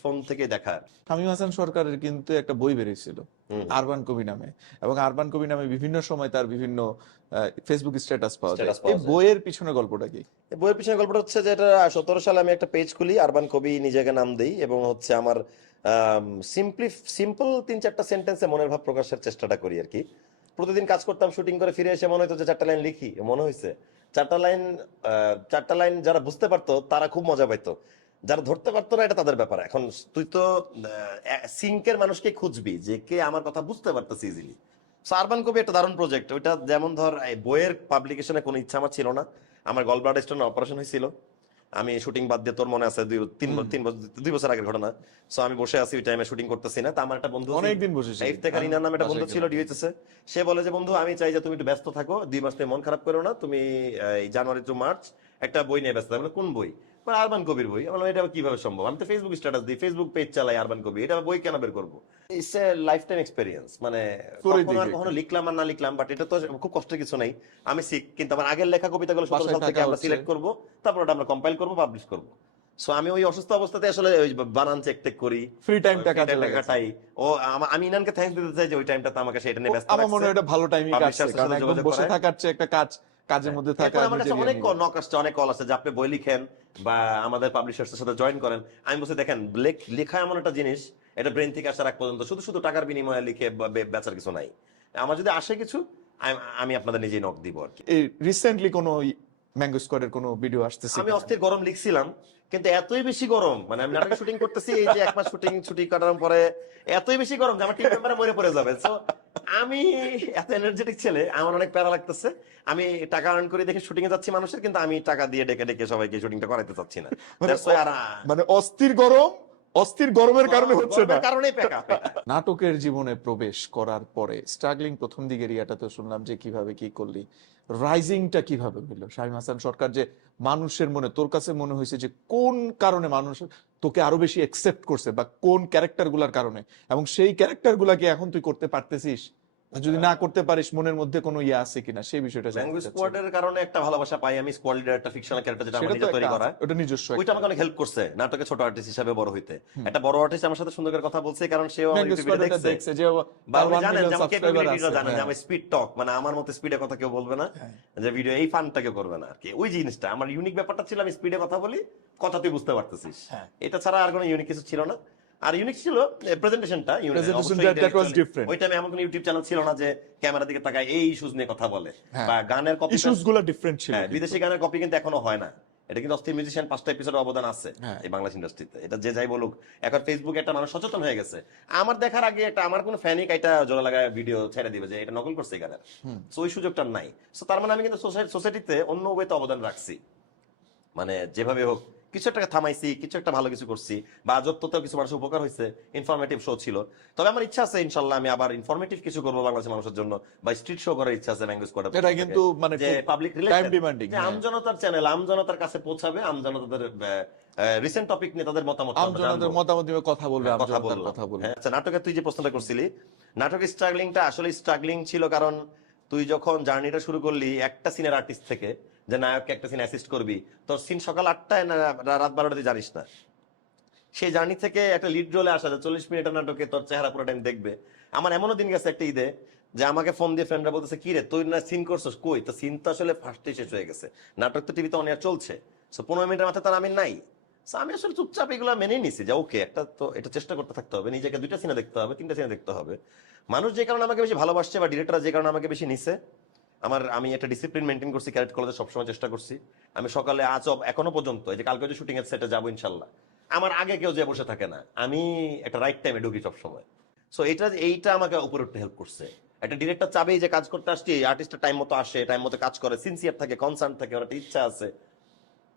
ফোন থেকে দেখা। শামীম হাসান সরকারের কিন্তু একটা বই বেরিয়েছিল হুম। আরবান কবি নামে, এবং আরবান কবি নামে বিভিন্ন সময় তার বিভিন্ন ফেসবুক স্ট্যাটাস পাওয়া যায়। Status পাওয়া এই যায়। বইয়ের পিছনে গল্পটা কি? এই বইয়ের পিছনে গল্পটা হচ্ছে যে, এটা 17 সালে আমি একটা পেজ খুলি, আরবান কবি নিজেকে নাম দেই, এবং হচ্ছে আমার সিম্পল 3-4টা সেন্টেন্সে মনের ভাব প্রকাশের চেষ্টাটা করি আর কি। প্রতিদিন কাজ করতাম, শুটিং করে ফিরে এসে মনে হতো যে 4টা লাইন লিখি, মনে হয়েছে 4টা লাইন যারা বুঝতে পারতো তারা খুব মজা পাইতো, যারা ধরতে পারতো না এটা তাদের ব্যাপার। এখন তুই তো সিঙ্কের মানুষকে খুঁজবি যে কে আমার কথা বুঝতে পারতেছে ইজিলি। সো আরবান কবি একটা দারুণ প্রজেক্ট। ওইটা যেমন ধর, এই বইয়ের পাবলিকেশনে কোনো ইচ্ছা আমার ছিল না। আমার গল ব্লাডার স্টোন অপারেশন হয়েছিল, আমি শুটিং বাদ দিয়ে, তোর মনে আছে 2 বছর আগের ঘটনা। সো আমি বসে আছি, ওই টাইমে শুটিং করতেছি না। তা আমার একটা বন্ধু অনেকদিন বসেছি। ইফতেখার ইনার নামে একটা বন্ধু ছিল, ডিএইচএস। সে বলে যে বন্ধু আমি চাই যে তুমি একটু ব্যস্ত থাকো, 2 মাস তুমি মন খারাপ করো না, তুমি এই জানুয়ারি টু মার্চ একটা বই নিয়ে ব্যস্ত থাকো। কোন বই? আরবান কবির বই। আমি বললাম এটা কিভাবে সম্ভব, আমি তো ফেসবুক স্ট্যাটাস দিই, ফেসবুক পেজ চালাই, আরবান কবি, এটা বই কেন বের করবো? It's a life time experience. মানে করে কখনো আর দেখি কখনো লিখলাম আর না লিখলাম, বাট এটা তো খুব কষ্টের কিছু নেই। আমি শিখ, কিন্তু আমার আগের লেখা কবিতাগুলো 17 বাসায় সাল থেকে থাকা আমরা হচ্ছে। সিলেক্ট করবো, তারপর ওটা আমরা কম্পাইল করবো, পাবলিশ করবো। সো আমি ওই অসুস্থ অবস্থাতে আসলে ওই বানান চেক টেক করি, ফ্রি টাইমটা free কাজে time টা লাগাই। কাটাই। ও আমি ইনানকে থ্যাঙ্কস দিতে চাই যে ওই টাইমটাতে আমাকে সেটা নিয়ে ব্যস্ত আমার মনে হয় রাখছে। এটা ভালো টাইমই কাটছে, Publishers এর কারণ সাথে একদম যোগাযোগ বসে করায়। থাকার চেয়ে একটা কাজের মধ্যে থাকা এরপর আমার কাছে নিজেরই অনেক আনন্দ। নক আসছে, অনেক কল আসছে যে আপনি বই লিখেন বা আমাদের পাবলিশার্স এর সাথে জয়েন করেন। আমি বলছি দেখেন, লেখা এমন একটা জিনিস, এটা ব্রেন থেকে আসার আগ পর্যন্ত শুধু শুধু টাকার বিনিময়ে লিখে বেচার কিছু নাই। আমার যদি আসে কিছু, আমি আপনাদের নিজেই নক দিব আর কি। এই রিসেন্টলি কোনো ম্যাঙ্গো স্কোয়াডের কোনো ভিডিও আসতেছে আমি কিনা? অস্থির গরম লিখছিলাম, কিন্তু এতই বেশি গরম, মানে আমি নাটক শুটিং করতেছি, এই যে 1 মাস শুটিং ছুটি কাটার পরে এতই বেশি গরম যে আমার টিম মেম্বাররা মরে পড়ে যাবে। সো আমি এত এনার্জেটিক ছেলে, আমার অনেক প্যারা লাগতেছে। আমি টাকা আর্ন করে দেখে শুটিং এ যাচ্ছি মানুষের, কিন্তু আমি টাকা দিয়ে ডেকে ডেকে সবাইকে শুটিংটা করাইতে চাচ্ছি না। That's why মানে অস্থির গরমের কারণে হচ্ছে না। গরমের কারণেই প্যাক। নাটকের জীবনে প্রবেশ করার পরে স্ট্রাগলিং প্রথম দিকের ইয়াটাতে শুনলাম যে কিভাবে কি করলি, রাইজিংটা কিভাবে হলো? শামীম হাসান সরকার যে মানুষের মনে, তোর কাছে মনে হয়েছে যে কোন কারণে মানুষ তোকে আরো বেশি একসেপ্ট করছে, বা কোন ক্যারেক্টার গুলার কারণে, এবং সেই ক্যারেক্টার গুলাকে এখন তুই করতে পারতেছিস, যদি না করতে পারিস মনের মধ্যে কোনো ইয়ে আছে কিনা সেই বিষয়টা জানতে ম্যাঙ্গো চাচ্ছি। স্কোয়াডের কারণে একটা ভালোবাসা পাই আমি। স্কোয়াড লিডার একটা ফিকশনাল ক্যারেক্টার যেটা আমার সেটা তো নিজে তৈরি একটা করা, আছে, ওটা নিজস্ব ওইটা একটা। আমাকে অনেক হেল্প করছে নাটকে ছোট আর্টিস্ট হিসেবে বড় হইতে। একটা বড় আর্টিস্ট আমার সাথে সুন্দর করে কথা বলছে, কারণ সেও আমার ম্যাঙ্গো ইউটিউবে স্কোয়াড এটা দেখছে। দেখছে যে বা তার উনি 1 জানেন মিলিয়ন যে আমার সাবস্ক্রাইবার ক্যাপাবিলিটিটা আছে। জানেন যে হ্যাঁ। আমি স্পিড টক, মানে আমার মতো স্পিডে কথা কেউ বলবে না, যে ভিডিও এই ফানটা কেউ করবে না আর কি। ওই জিনিসটা আমার ইউনিক ব্যাপারটা ছিল, আমি স্পিডে কথা বলি, কথা তুই বুঝতে পারতেছিস। হ্যাঁ। এটা ছাড়া আর কোনো ইউনিক কিছু ছিল না। আর ইউনিক ছিল প্রেজেন্টেশনটা। that was different. ওই টাইমে এমন কোনো ইউটিউব চ্যানেল ছিল না যে ক্যামেরা দিকে তাকায় এই ইস্যুস নিয়ে কথা বলে, হ্যাঁ। বা গানের কপি। ইস্যুস গুলো ডিফারেন্ট ছিল। হ্যাঁ, বিদেশি গানের কপি কিন্তু এখনো হয় না। এটা কিন্তু অস্থির মিউজিশিয়ান 5টা এপিসোডের অবদান আছে হ্যাঁ। এই বাংলাদেশ ইন্ডাস্ট্রিতে। এটা যে যাই বলুক, এখন ফেসবুকে একটা মানুষ সচেতন হয়ে গেছে। আমার দেখার আগে একটা আমার কোনো ফ্যানিক এটা জোড়া লাগায় ভিডিও ছেড়ে দিবে যে এটা নকল করছে এই গানের। সো ওই সুযোগটা নাই। সো তার মানে আমি কিন্তু সোসাইটিতে অন্য ওয়েতে অবদান রাখছি। মানে যেভাবে হোক কিছু একটা থামাইছি, কিছু একটা ভালো কিছু করছি, বা আজবতেও কিছু মানুষের উপকার হয়েছে। ইনফরমেটিভ শো ছিল। তবে আমার ইচ্ছা আছে ইনশাল্লাহ আমি আবার ইনফরমেটিভ কিছু করবো বাংলাদেশের মানুষের জন্য, বা স্ট্রিট শো করার ইচ্ছা আছে ম্যাঙ্গো স্কোয়াডে। এটা কিন্তু মানে যে পাবলিক টাইম ডিমান্ডিং, আমজনতার চ্যানেল, আমজনতার কাছে পৌঁছাবে, আমজনতাদের রিসেন্ট টপিক নিয়ে তাদের মতামত আমরা আমজনতার জানবো। মতামত নিয়ে কথা বলবে, কথা আমজনতার বললাম। কথা বলবে। হ্যাঁ, আচ্ছা, নাটকে তুই যে প্রশ্নটা করছিলি, নাটকের স্ট্রাগলিংটা আসলে স্ট্রাগলিং ছিল, কারণ তুই যখন জার্নিটা শুরু করলি একটা সিনের আর্টিস্ট থেকে, যে নায়ককে একটা সিন অ্যাসিস্ট করবি, তোর সিন সকাল 8টায় না রাত 12টায় জানিস না। সেই জার্নি থেকে একটা লিড রোলে আসা, 40 মিনিটের নাটকে তোর চেহারা পুরো টাইম দেখবে। আমার এমনও দিন গেছে একটা ঈদে যে আমাকে ফোন দিয়ে ফ্রেন্ডরা বলতেছে, কি রে তুই না সিন করছিস, কই তো সিন তো আসলে ফার্স্টে শেষ হয়ে গেছে, নাটক তো টিভিতে অন এয়ার চলছে, সো 15 মিনিটের মাথায় তার আমি নাই। So আমি আসলে চুপচাপ এগুলো মেনে নিছি যে ওকে, একটা তো এটা চেষ্টা করতে থাকতে হবে, নিজেকে 2টা সিনে দেখতে হবে, 3টা সিনে দেখতে হবে। মানুষ যে কারণে আমাকে বেশি ভালোবাসছে, বা ডিরেক্টর যে কারণে আমাকে বেশি নিছে, আমি একটা ডিসিপ্লিন মেনটেন করছি, ক্যারেক্ট কলেজে সবসময় চেষ্টা করছি। আমি সকালে আজ এখনো পর্যন্ত, এই যে কালকে যে শুটিং এর সেটে যাবো ইনশাল্লাহ, আমার আগে কেউ যে বসে থাকে না, আমি একটা রাইট টাইমে ঢুকি সবসময়। সো এইটা আমাকে উপরে উঠতে হেল্প করছে। একটা ডিরেক্টর চাবেই যে কাজ করতে আসছি, আর্টিস্টটা টাইম মতো আসে, টাইম মতো কাজ করে, সিনসিয়ার থাকে, কনসার্ন থাকে, ওর একটা ইচ্ছা আছে।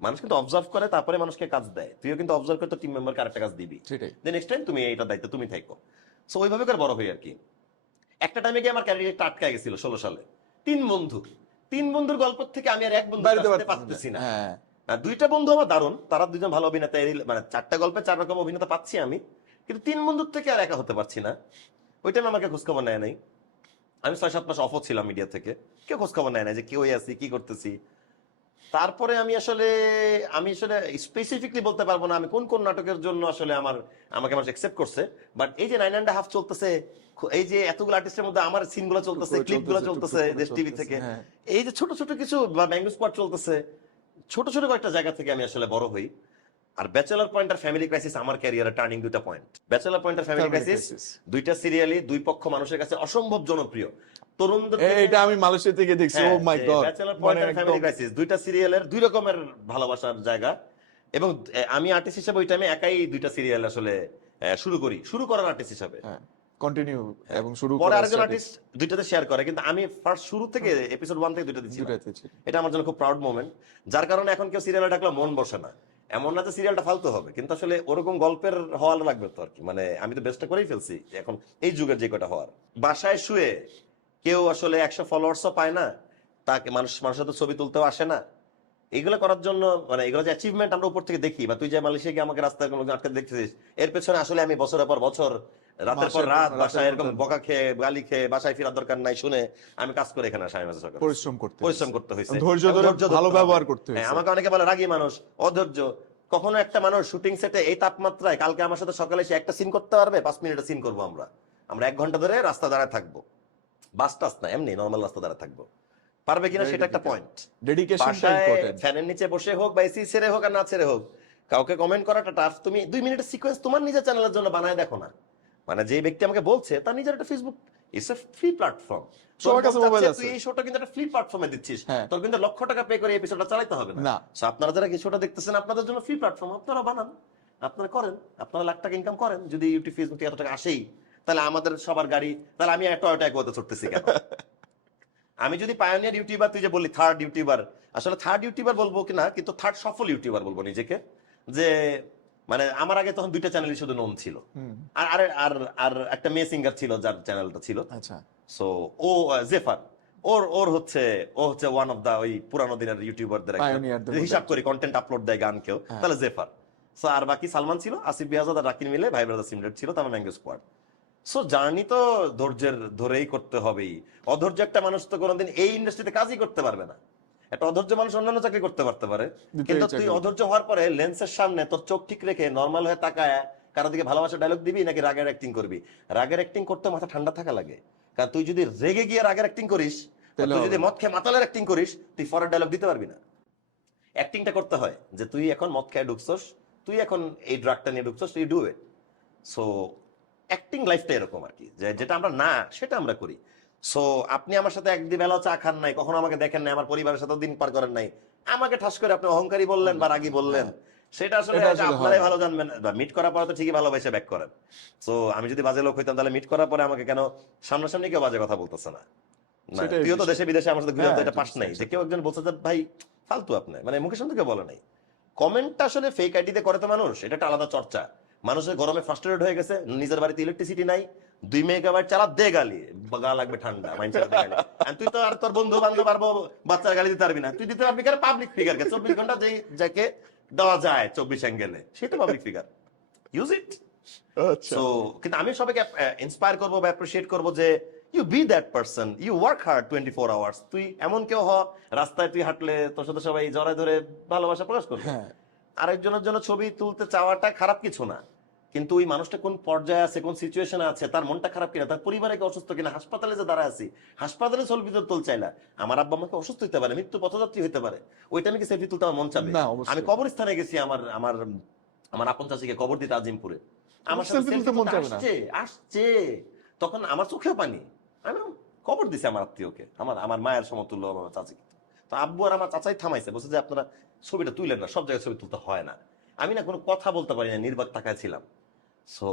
মানুষ কিন্তু অবজার্ভ করে, তারপরে মানুষকে কাজ দেয়। তুইও কিন্তু অবজার্ভ করে তোর টিম মেম্বারকে আরেকটা কাজ দিবি, সেটাই। যে নেক্সট টাইম তুমি এইটা দায়িত্ব তুমি থাকো। সো ওইভাবে করে বড় হই আর কি। একটা টাইমে গিয়ে আমার ক্যারিয়ারটা আটকায় গেছিল 16 সালে। 3 বন্ধুর গল্প থেকে আমি আর এক বন্ধু আসতে পারতেছি না। হ্যাঁ। 2টা বন্ধু আমার দারুণ, তারা 2জন ভালো অভিনেতা, মানে 4টা গল্পে 4 রকম অভিনেতা পাচ্ছি আমি, কিন্তু 3 বন্ধুর থেকে আর একা হতে পারছি না। ওই টাইমে আমাকে খোঁজখবর নেয় নাই। আমি 6-7 মাস অফও ছিলাম মিডিয়া থেকে, কেউ খোঁজখবর নেয় না যে কি হয়ে আছি, কি করতেছি। তারপরে আমি আসলে স্পেসিফিকলি বলতে পারবো না আমি কোন কোন নাটকের জন্য আসলে আমাকে মানুষ অ্যাকসেপ্ট করছে, বাট এই যে 9.5 চলতেছে, এই যে এতগুলো আর্টিস্টের মধ্যে আমার সিনগুলো চলতেছে, ক্লিপগুলো চলতেছে দেশ টিভি থেকে, এই যে ছোট ছোট কিছু, বা ম্যাঙ্গো স্কোয়াড চলতেছে, ছোট ছোট কয়েকটা জায়গা থেকে আমি আসলে বড় হই। আর ব্যাচেলর পয়েন্ট আর ফ্যামিলি ক্রাইসিস আমার ক্যারিয়ারে টার্নিং 2টা পয়েন্ট। ব্যাচেলর পয়েন্ট আর ফ্যামিলি ক্রাইসিস 2টা সিরিয়ালই 2 পক্ষ মানুষের কাছে অসম্ভব জনপ্রিয়। তরুণদের এটা আমি মালয়েশিয়া থেকে দেখছি। ও মাই গড, ব্যাচেলর পয়েন্ট আর ফ্যামিলি ক্রাইসিস 2টা সিরিয়ালের 2 রকমের ভালোবাসার জায়গা। এবং আমি আর্টিস্ট হিসেবে ওই টাইমে একাই 2টা সিরিয়াল আসলে শুরু করার আর্টিস্ট হিসেবে কন্টিনিউ এবং শুরু পরে আরেকজন আর্টিস্ট 2টাতে শেয়ার করে, কিন্তু আমি ফার্স্ট শুরু থেকে এপিসোড 1 থেকে 2টা দিচ্ছি। এটা আমার জন্য খুব প্রাউড মোমেন্ট, যার কারণে এখন কেউ সিরিয়ালে ডাকলে মন বসে না। এমন না যে সিরিয়ালটা ফালতু হবে, কিন্তু আসলে ওরকম গল্পের হওয়া লাগবে তো আর কি। মানে আমি তো বেস্টটা করেই ফেলছি এখন এই যুগের যে কটা হওয়ার। বাসায় শুয়ে কেউ আসলে 100 ফলোয়ার্সও পায় না, তাকে মানুষের সাথে ছবি তুলতেও আসে না। এগুলো করার জন্য, মানে এগুলো যে অ্যাচিভমেন্ট আমরা উপর থেকে দেখি, বা তুই যে মালয়েশিয়া গিয়ে আমাকে রাস্তায় কোনো আটকে দেখতেছিস, এর পেছনে আসলে আমি বছরের পর বছর, রাতের পর রাত বাসায় এরকম বকা খেয়ে, গালি খেয়ে, বাসায় ফেরার দরকার নাই শুনে আমি কাজ করে এখানে আসা, পরিশ্রম করতে হয়েছে, ধৈর্য ধরে ভালো ব্যবহার করতে হয়েছে। আমাকে অনেকে বলে রাগী মানুষ, অধৈর্য। কখনো একটা মানুষ শুটিং সেটে এই তাপমাত্রায় কালকে আমার সাথে সকালে এসে একটা সিন করতে পারবে? 5 মিনিটের সিন করবো আমরা 1 ঘন্টা ধরে রাস্তা দাঁড়ায় থাকবো, বাস টাস না, এমনি নর্মাল রাস্তা দাঁড়ায় থাকবো, পারবে কিনা সেটা একটা পয়েন্ট। ফ্যানের নিচে বসে হোক বা এসি ছেড়ে হোক আর না ছেড়ে হোক, কাউকে কমেন্ট করাটা টাফ। তুমি 2 মিনিটের সিকোয়েন্স তোমার নিজের চ্যানেলের জন্য বানায় দেখো না। মানে যে ব্যক্তি আমাকে বলছে তার নিজের একটা Facebook it's a free platform, তুই এই শোটা কিন্তু একটা ফ্রি প্ল্যাটফর্মে দিচ্ছিস, তোর কিন্তু লক্ষ টাকা পে করে এপিসোডটা চালাতে হবে না। সো আপনারা যারা এই শোটা দেখতেছেন, আপনাদের জন্য ফ্রি প্ল্যাটফর্ম, আপনারা বানান, আপনারা করেন, আপনারা লাখ টাকা ইনকাম করেন। যদি ইউটিউব ফেসবুক থেকে এত টাকা আসেই, তাহলে আমাদের সবার গাড়ি, তাহলে আমি টয়োটা একবারে ছুটতেছি কেন? আমি যদি পায়োনিয়ার ইউটিউবার, তুই যে বললি থার্ড ইউটিউবার, আসলে থার্ড ইউটিউবার বলবো কিনা, কিন্তু থার্ড সফল ইউটিউবার বলবো নিজেকে। যে মানে আমার আগে তখন 2টা চ্যানেলই শুধু নোন ছিল, আর আর আর একটা মেয়ে সিঙ্গার ছিল যার চ্যানেলটা ছিল। আচ্ছা, সো ও জেফার, ও হচ্ছে ওয়ান অফ দা ওই পুরানো দিনের ইউটিউবারদের হিসাব করি, কন্টেন্ট আপলোড দেয় গান কেউ, তাহলে জেফার। সো আর বাকি সালমান ছিল, আসিফ বিয়াজাদ আর রাকিন মিলে ভাই ব্রাদার সিমরেট ছিল, তারপর ম্যাঙ্গো স্কোয়াড। সো জার্নি তো ধৈর্যের ধরেই করতে হবেই। অধৈর্য একটা মানুষ তো কোনোদিন এই ইন্ডাস্ট্রিতে কাজই করতে পারবে না। একটা অধৈর্য মানুষ অন্যান্য চাকরি করতে পারতে পারে, কিন্তু তুই অধৈর্য হওয়ার পরে লেন্সের সামনে তোর চোখ ঠিক রেখে নর্মাল হয়ে তাকায় কারো দিকে ভালোবাসা ডায়লগ দিবি নাকি রাগের অ্যাক্টিং করবি? রাগের অ্যাক্টিং করতে মাথা ঠান্ডা থাকা লাগে। কারণ তুই যদি রেগে গিয়ে রাগের অ্যাক্টিং করিস, তুই যদি মদ খেয়ে মাতালের অ্যাক্টিং করিস, তুই ফরের ডায়লগ দিতে পারবি না। অ্যাক্টিংটা করতে হয় যে তুই এখন মদ খেয়ে ঢুকছস, তুই এখন এই ড্রাগটা নিয়ে ঢুকছস, তুই ডু ইট। সো অ্যাক্টিং লাইফটা এরকম আর কি, যে যেটা আমরা না সেটা আমরা করি। সো আপনি আমার সাথে একদিন বেলা চা খান নাই, কখনো আমাকে দেখেন নাই, আমার পরিবারের সাথে দিন পার করেন নাই, আমাকে ঠাস করে আপনি অহংকারী বললেন বা রাগী বললেন, সেটা আসলে আপনারাই ভালো জানবেন। মিট করার পরে তো ঠিকই ভালোবেসে ব্যাক করেন। সো আমি যদি বাজে লোক হইতাম তাহলে মিট করার পরে আমাকে কেন সামনাসামনি কেউ বাজে কথা বলতেছে না? না, তুইও তো দেশে বিদেশে আমার সাথে ঘুরে তো এটা পাস নাই যে কেউ একজন বলছে যে ভাই ফালতু আপনি, মানে মুখের সামনে কেউ বলে নাই। কমেন্টটা আসলে ফেক আইডিতে করে তো মানুষ, এটা একটা আলাদা চর্চা। মানুষের গরমে ফার্স্ট্রেটেড হয়ে গেছে, নিজের বাড়িতে ইলেকট্রিসিটি নাই, 2 মেগাবাইট চালা দে গালি, গা লাগবে ঠান্ডা, মাইন্ড চালাতে গালি। আর তুই তো আর তোর বন্ধু বান্ধব পারবো বাচ্চার গালি দিতে পারবি না, তুই দিতে পারবি কারণ পাবলিক ফিগারকে 24 ঘন্টা যেই যাকে দেওয়া যায় 24 অ্যাঙ্গেলে, সে তো পাবলিক ফিগার, ইউজ ইট। আচ্ছা, সো কিন্তু আমি সবাইকে ইন্সপায়ার করবো বা অ্যাপ্রিশিয়েট করবো যে you be that person, you work hard 24 hours. তুই এমন কেউ হ, রাস্তায় তুই হাঁটলে তোর সাথে সবাই জড়ায় ধরে ভালোবাসা প্রকাশ করবে। হ্যাঁ, আরেকজনের জন্য ছবি তুলতে চাওয়াটা খারাপ কিছু না, কিন্তু ওই মানুষটা কোন পর্যায়ে আছে, কোন সিচুয়েশনে আছে, তার মনটা খারাপ কিনা, তার পরিবারে কি অসুস্থ কিনা, হাসপাতালে যে দাঁড়ায় আছি, হাসপাতালে সেলফি তুলতে চাইলা, আমার আব্বা আমাকে অসুস্থ হইতে পারে, মৃত্যু পথযাত্রী হইতে পারে, ওইটা আমি কি সেলফি তুলতে আমার মন চাবে? না, অবশ্যই। আমি কবরস্থানে গেছি আমার আমার আমার আপন চাচিকে কবর দিতে আজিমপুরে, আমার সাথে সেলফি সেলফি তুলতে মন তুলতে চাবে না? আসছে আসছে, তখন আমার চোখেও পানি। আমি কবর দিছি আমার আত্মীয়কে, আমার আমার মায়ের সমতুল্য আমার চাচিকে। তো আব্বু আর আমার চাচাই থামাইছে, বলছে যে আপনারা ছবিটা তুইলেন না, সব জায়গায় ছবি তুলতে হয় না। আমি না কোনো কথা বলতে পারি না, নির্বাক তাকায় ছিলাম। সো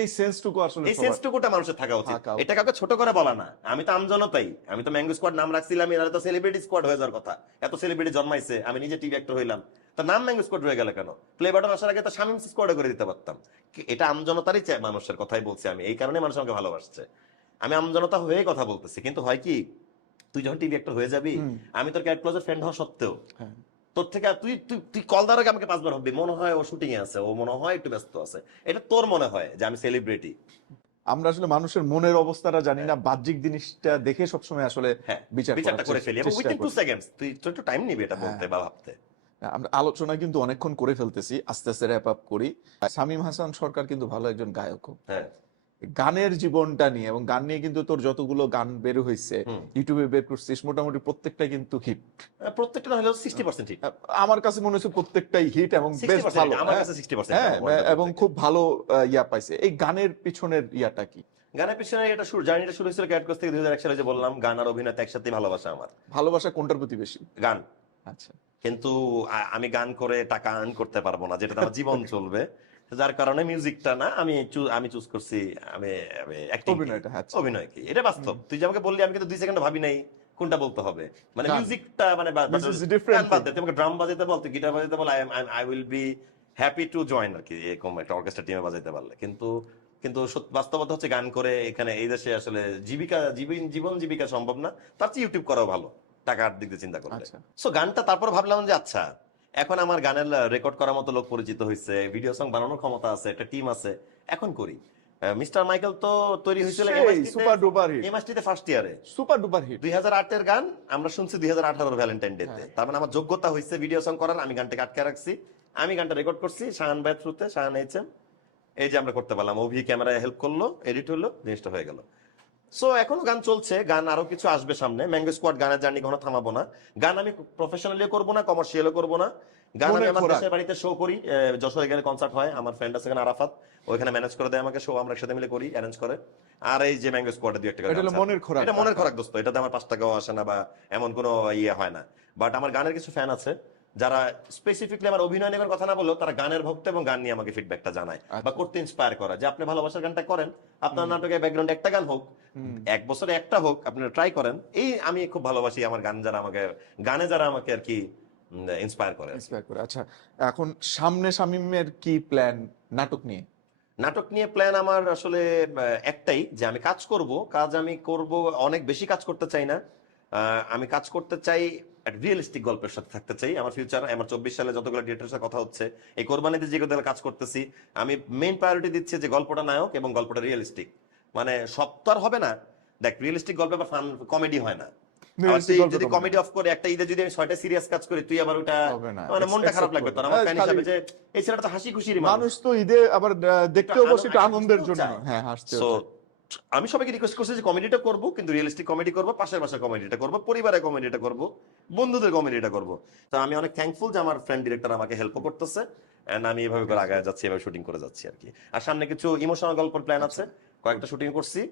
এই সেন্সটুকু আসলে এই সবার সেন্সটুকুটা মানুষের থাকা উচিত। থাকা এটা কাউকে ছোট করে বলা না, আমি তো আমজনতাই, আমি তো ম্যাঙ্গো স্কোয়াড নাম রাখছিলাম, এরা তো সেলিব্রিটি স্কোয়াড হয়ে যাওয়ার কথা, এত সেলিব্রিটি জন্মাইছে, আমি নিজে টিভি অ্যাক্টর হইলাম, তো নাম ম্যাঙ্গো স্কোয়াড হয়ে গেল কেন? প্লে বাটন আসার আগে তো শামিম স্কোয়াডে করে দিতে পারতাম। এটা আমজনতারই মানুষের কথাই বলছি আমি, এই কারণে মানুষ আমাকে ভালোবাসছে। আমি আমজনতা হয়ে কথা বলতেছি, কিন্তু হয় কি, তুই যখন টিভি অ্যাক্টর হয়ে যাবি, আমি তোর ক্যাট ক্লোজের ফ্রেন্ড হওয়া সত্ত্বেও হ্যাঁ, তোর থেকে তুই তুই তুই কল দেওয়ার আগে আমাকে 5 বার হবে, মনে হয় ও শুটিং এ আছে, ও মনে হয় একটু ব্যস্ত আছে, এটা তোর মনে হয় যে আমি সেলিব্রিটি। আমরা আসলে মানুষের মনের অবস্থাটা জানি না, বাহ্যিক জিনিসটা দেখে সবসময় আসলে হ্যাঁ, বিচারটা বিচারটা করে ফেলি, এবং চেষ্টা উইথিন 2 করি। সেকেন্ডস তুই তোর একটু টাইম নিবি এটা বলতে বা ভাবতে। আমরা আলোচনা কিন্তু অনেকক্ষণ করে ফেলতেছি, আস্তে আস্তে র্যাপ আপ করি। শামীম হাসান সরকার কিন্তু ভালো একজন গায়ক। হ্যাঁ, গানের জীবনটা নিয়ে এবং গান নিয়ে কিন্তু তোর যতগুলো গান বের হয়েছে, ইউটিউবে বের করছিস, মোটামুটি প্রত্যেকটা কিন্তু হিট। প্রত্যেকটা না হলেও 60% হিট। আমার কাছে মনে হচ্ছে প্রত্যেকটাই হিট এবং বেশ 60% ভালো। আমার কাছে 60%। হ্যাঁ, এবং খুব ভালো ইয়া পাইছে। এই গানের পিছনের ইয়াটা কি? গানের পিছনে এটা শুরু, জার্নিটা শুরু হয়েছিল ক্যাট ক্লোজ থেকে 2001 সালে, যে বললাম গান আর অভিনয় একসাথেই ভালোবাসা আমার। ভালোবাসা কোনটার প্রতি বেশি? গান। আচ্ছা, কিন্তু আমি গান করে টাকা আর্ন করতে পারবো না, যেটা আমার জীবন চলবে, যার কারণে মিউজিকটা না, আমি চুজ করছি, আমি অ্যাক্টিং, অভিনয়টা। আচ্ছা, অভিনয় কি, এটা বাস্তব। তুই যে আমাকে বললি, আমি কিন্তু 2 সেকেন্ড ভাবি নাই কোনটা বলতে হবে, মানে গান। মিউজিকটা, মানে This is different গান বাদ দে, তুই আমাকে ড্রাম বাজাতে বল, তুই গিটার বাজাতে বল, I will be happy to join আর কি, এরকম একটা অর্কেস্ট্রা টিমে বাজাইতে পারলে। কিন্তু কিন্তু বাস্তবতা হচ্ছে গান করে এখানে এই দেশে আসলে জীবন জীবিকা সম্ভব না, তার চেয়ে ইউটিউব করাও ভালো টাকার দিক দিয়ে চিন্তা করলে। আচ্ছা। সো গানটা তারপর ভাবলাম যে আচ্ছা, এখন আমার গানের রেকর্ড করার মতো লোক পরিচিত হয়েছে, ভিডিও সং বানানোর ক্ষমতা আছে, একটা টিম আছে, এখন করি। মিস্টার মাইকেল তো তৈরি হয়েছিল সুপার ডুপার হিট, এমএসটিতে ফার্স্ট ইয়ারে, সুপার ডুপার হিট। 2008 এর গান আমরা শুনছি 2018 ভ্যালেন্টাইন ডে তে। তার মানে আমার যোগ্যতা হয়েছে ভিডিও সং করার, আমি গানটাকে আটকে রাখছি, আমি গানটা রেকর্ড করছি শাহান ভাই থ্রুতে, শাহান এইচএম, এই যে আমরা করতে পারলাম, ওভি ক্যামেরায় হেল্প করলো, এডিট হলো, জিনিসটা হয়ে গেল। সো এখনো গান চলছে, গান আরো কিছু আসবে সামনে। ম্যাঙ্গো স্কোয়াড গানের জার্নি কখনো থামাবো না। গান আমি প্রফেশনালিও করবো না, কমার্শিয়ালও করবো না। গান আমি আমার দেশের বাড়িতে শো করি, যশোরে গেলে কনসার্ট হয়, আমার ফ্রেন্ড আছে এখানে আরাফাত, ওইখানে ম্যানেজ করে দেয় আমাকে শো, আমরা একসাথে মিলে করি, অ্যারেঞ্জ করে। আর এই যে ম্যাঙ্গো স্কোয়াডে 2-1 টাকা, এটা হলো মনের খোরাক। এটা মনের খোরাক দোস্ত, এটাতে আমার 5 টাকাও আসে না বা এমন কোনো ইয়ে হয় না। বাট আমার গানের কিছু ফ্যান আছে যারা স্পেসিফিকলি আমার অভিনয় নিয়ে কথা না বললেও তারা গানের ভক্ত, এবং গান নিয়ে আমাকে ফিডব্যাকটা জানায় বা করতে ইন্সপায়ার করা, যে আপনি ভালোবাসার গানটা করেন, আপনার নাটকের ব্যাকগ্রাউন্ডে একটা গান হোক, 1 বছরে একটা হোক, আপনারা ট্রাই করেন। এই আমি খুব ভালোবাসি আমার গান, যারা আমাকে গানে যারা আমাকে আর কি ইন্সপায়ার করে। আচ্ছা, এখন সামনে শামীমের কি প্ল্যান নাটক নিয়ে? নাটক নিয়ে প্ল্যান আমার আসলে একটাই, যে আমি কাজ করব, অনেক বেশি কাজ করতে চাই না। আমি কাজ করতে চাই একটা রিয়েলিস্টিক গল্পের সাথে থাকতে চাই। আমার ফিউচার, আমার 24 সালে যতগুলো ডিরেক্টরের সাথে কথা হচ্ছে, এই কোরবানিতে যে কতগুলো কাজ করতেছি, আমি মেইন প্রায়োরিটি দিচ্ছি যে গল্পটা নায়ক এবং গল্পটা রিয়েলিস্টিক। মানে সব তো আর হবে না, দেখ রিয়েলিস্টিক গল্পে বা ফান কমেডি হয় না। আবার তুই যদি কমেডি অফ করে একটা ঈদে যদি আমি 6টা সিরিয়াস কাজ করি, তুই আবার ওটা হবে না, মানে মনটা খারাপ লাগবে তোর। আমার ফ্যান হিসাবে খালি- যে এই ছেলেটা তো হাসি খুশির মানুষ তো ঈদে আবার দেখতেও বসে একটু আনন্দের জন্য, হ্যাঁ হাসতে। So, আমি সবাইকে রিকোয়েস্ট করছি যে কমেডিটা করব, কিন্তু রিয়েলিস্টিক কমেডি করব, পাশের পাশে কমেডিটা করব, পরিবারের কমেডিটা করব, বন্ধুদের কমেডিটা করব। তো আমি অনেক থ্যাঙ্কফুল যে আমার ফ্রেন্ড ডিরেক্টর আমাকে হেল্প করতেছে, এন্ড আমি এভাবে করে আগায় যাচ্ছি, এভাবে শুটিং করে যাচ্ছি আর কি। আর সামনে কিছু ইমোশনাল গল্পের প্ল্যান আছে, কয়েকটা শুটিং করছি।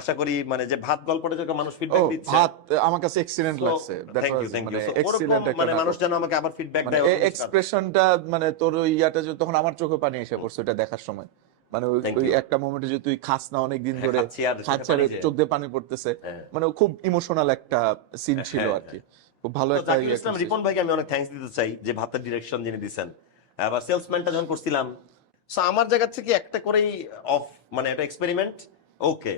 আশা করি মানে যে ভাত গল্পটা যে মানুষ ফিডব্যাক দিচ্ছে, ভাত আমার কাছে এক্সিলেন্ট লাগছে। Thank you, thank you. ওরকম মানে মানুষ যেন আমাকে আবার ফিডব্যাক দেয়, এক্সপ্রেশনটা মানে তোর ওই ইয়াটা যে তখন আমার চোখে পানি এসে পড়ছে ওটা দেখার সময়, মানে Thank ওই you. একটা মোমেন্টে যে তুই খাস না অনেকদিন ধরে, খাচ্ছি আর চোখে খাচ্ছি আর পানি যে। চোখ দিয়ে পানি পড়তেছে, হ্যাঁ। মানে খুব ইমোশনাল একটা সিন ছিল আর কি। খুব ভালো তো একটা জাকির ইসলাম রিপন ভাইকে আমি অনেক থ্যাঙ্কস দিতে চাই যে ভাতের ডিরেকশন যিনি দিয়েছেন। আবার সেলসম্যানটা যখন করছিলাম, সো আমার জায়গা থেকে একটা করেই অফ, মানে একটা এক্সপেরিমেন্ট। ওকে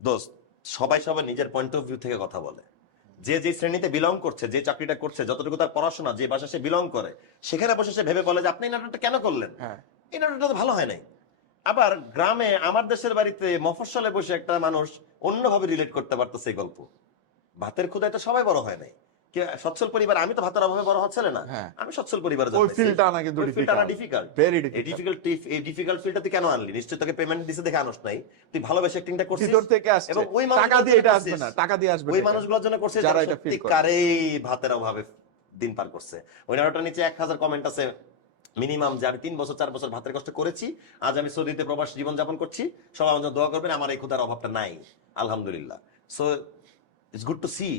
দোস্ত, সবাই সবার নিজের পয়েন্ট অফ ভিউ থেকে কথা বলে। যে যে শ্রেণীতে বিলং করছে, যে চাকরিটা করছে, যতটুকু তার পড়াশোনা, যে বাসা সে বিলং করে, সেখানে বসে সে ভেবে বলে যে আপনি এই নাটকটা কেন করলেন, হ্যাঁ এই নাটকটা তো ভালো হয় নাই। আবার গ্রামে আমার দেশের বাড়িতে মফস্বলে বসে একটা মানুষ অন্যভাবে রিলেট করতে পারতেছে এই গল্প। ভাতের ক্ষুদায় তো সবাই বড় হয় নাই। সচ্ছল পরিবার, আমি তো ভাতের অভাবে বড় হচ্ছে না, হ্যাঁ। আমি সচ্ছল পরিবারে ওই ফিলটা আনা কিন্তু ডিফিকাল্ট, ভেরি এই ডিফিকাল্ট ফিলটা তুই কেন আনলি? নিশ্চয়ই তোকে পেমেন্ট দিছে দেখে আনস নাই, তুই ভালোবেসে অ্যাক্টিংটা করছিস ভিতর থেকে আসছে, এবং ওই টাকা দিয়ে এটা আসবে না, টাকা দিয়ে আসবে ওই না, মানুষগুলোর জন্য করছিস যারা যারা এটা ফিল করে। সত্যিকারেই ভাতের অভাবে দিন পার করছে। ওই নাটকটার নিচে 1000 কমেন্ট আছে মিনিমাম, যে আমি 3 বছর 4 বছর ভাতের কষ্ট করেছি, আজ আমি সৌদিতে প্রবাস জীবন যাপন করছি, সবাই আমার জন্য দোয়া করবেন, আমার এই ক্ষুধার অভাবটা নাই আলহামদুলিল্লাহ। So it's good to see.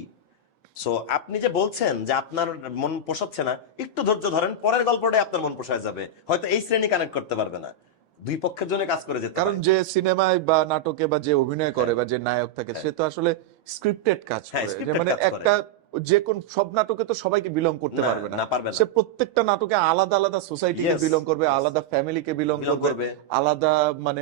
So আপনি যে বলছেন যে আপনার মন পোষাচ্ছে না, একটু ধৈর্য ধরেন, পরের গল্পটাই আপনার মন পোষায় যাবে। হয়তো এই শ্রেণী কানেক্ট করতে পারবে না, দুই পক্ষের জন্য কাজ করে যেতে কারণ হয়। যে সিনেমায় বা নাটকে বা যে অভিনয় করে বা যে নায়ক থাকে সে তো আসলে স্ক্রিপ্টেড কাজ হ্যাঁ, করে, যে scripted মানে কাজ করে। একটা যে কোন সব নাটকে তো সবাইকে বিলং করতে না, পারবে না, না, পারবে না। সে প্রত্যেকটা নাটকে আলাদা আলাদা সোসাইটিকে Yes, বিলং করবে, yes. আলাদা ফ্যামিলিকে বিলং Belong করবে, করবে। আলাদা মানে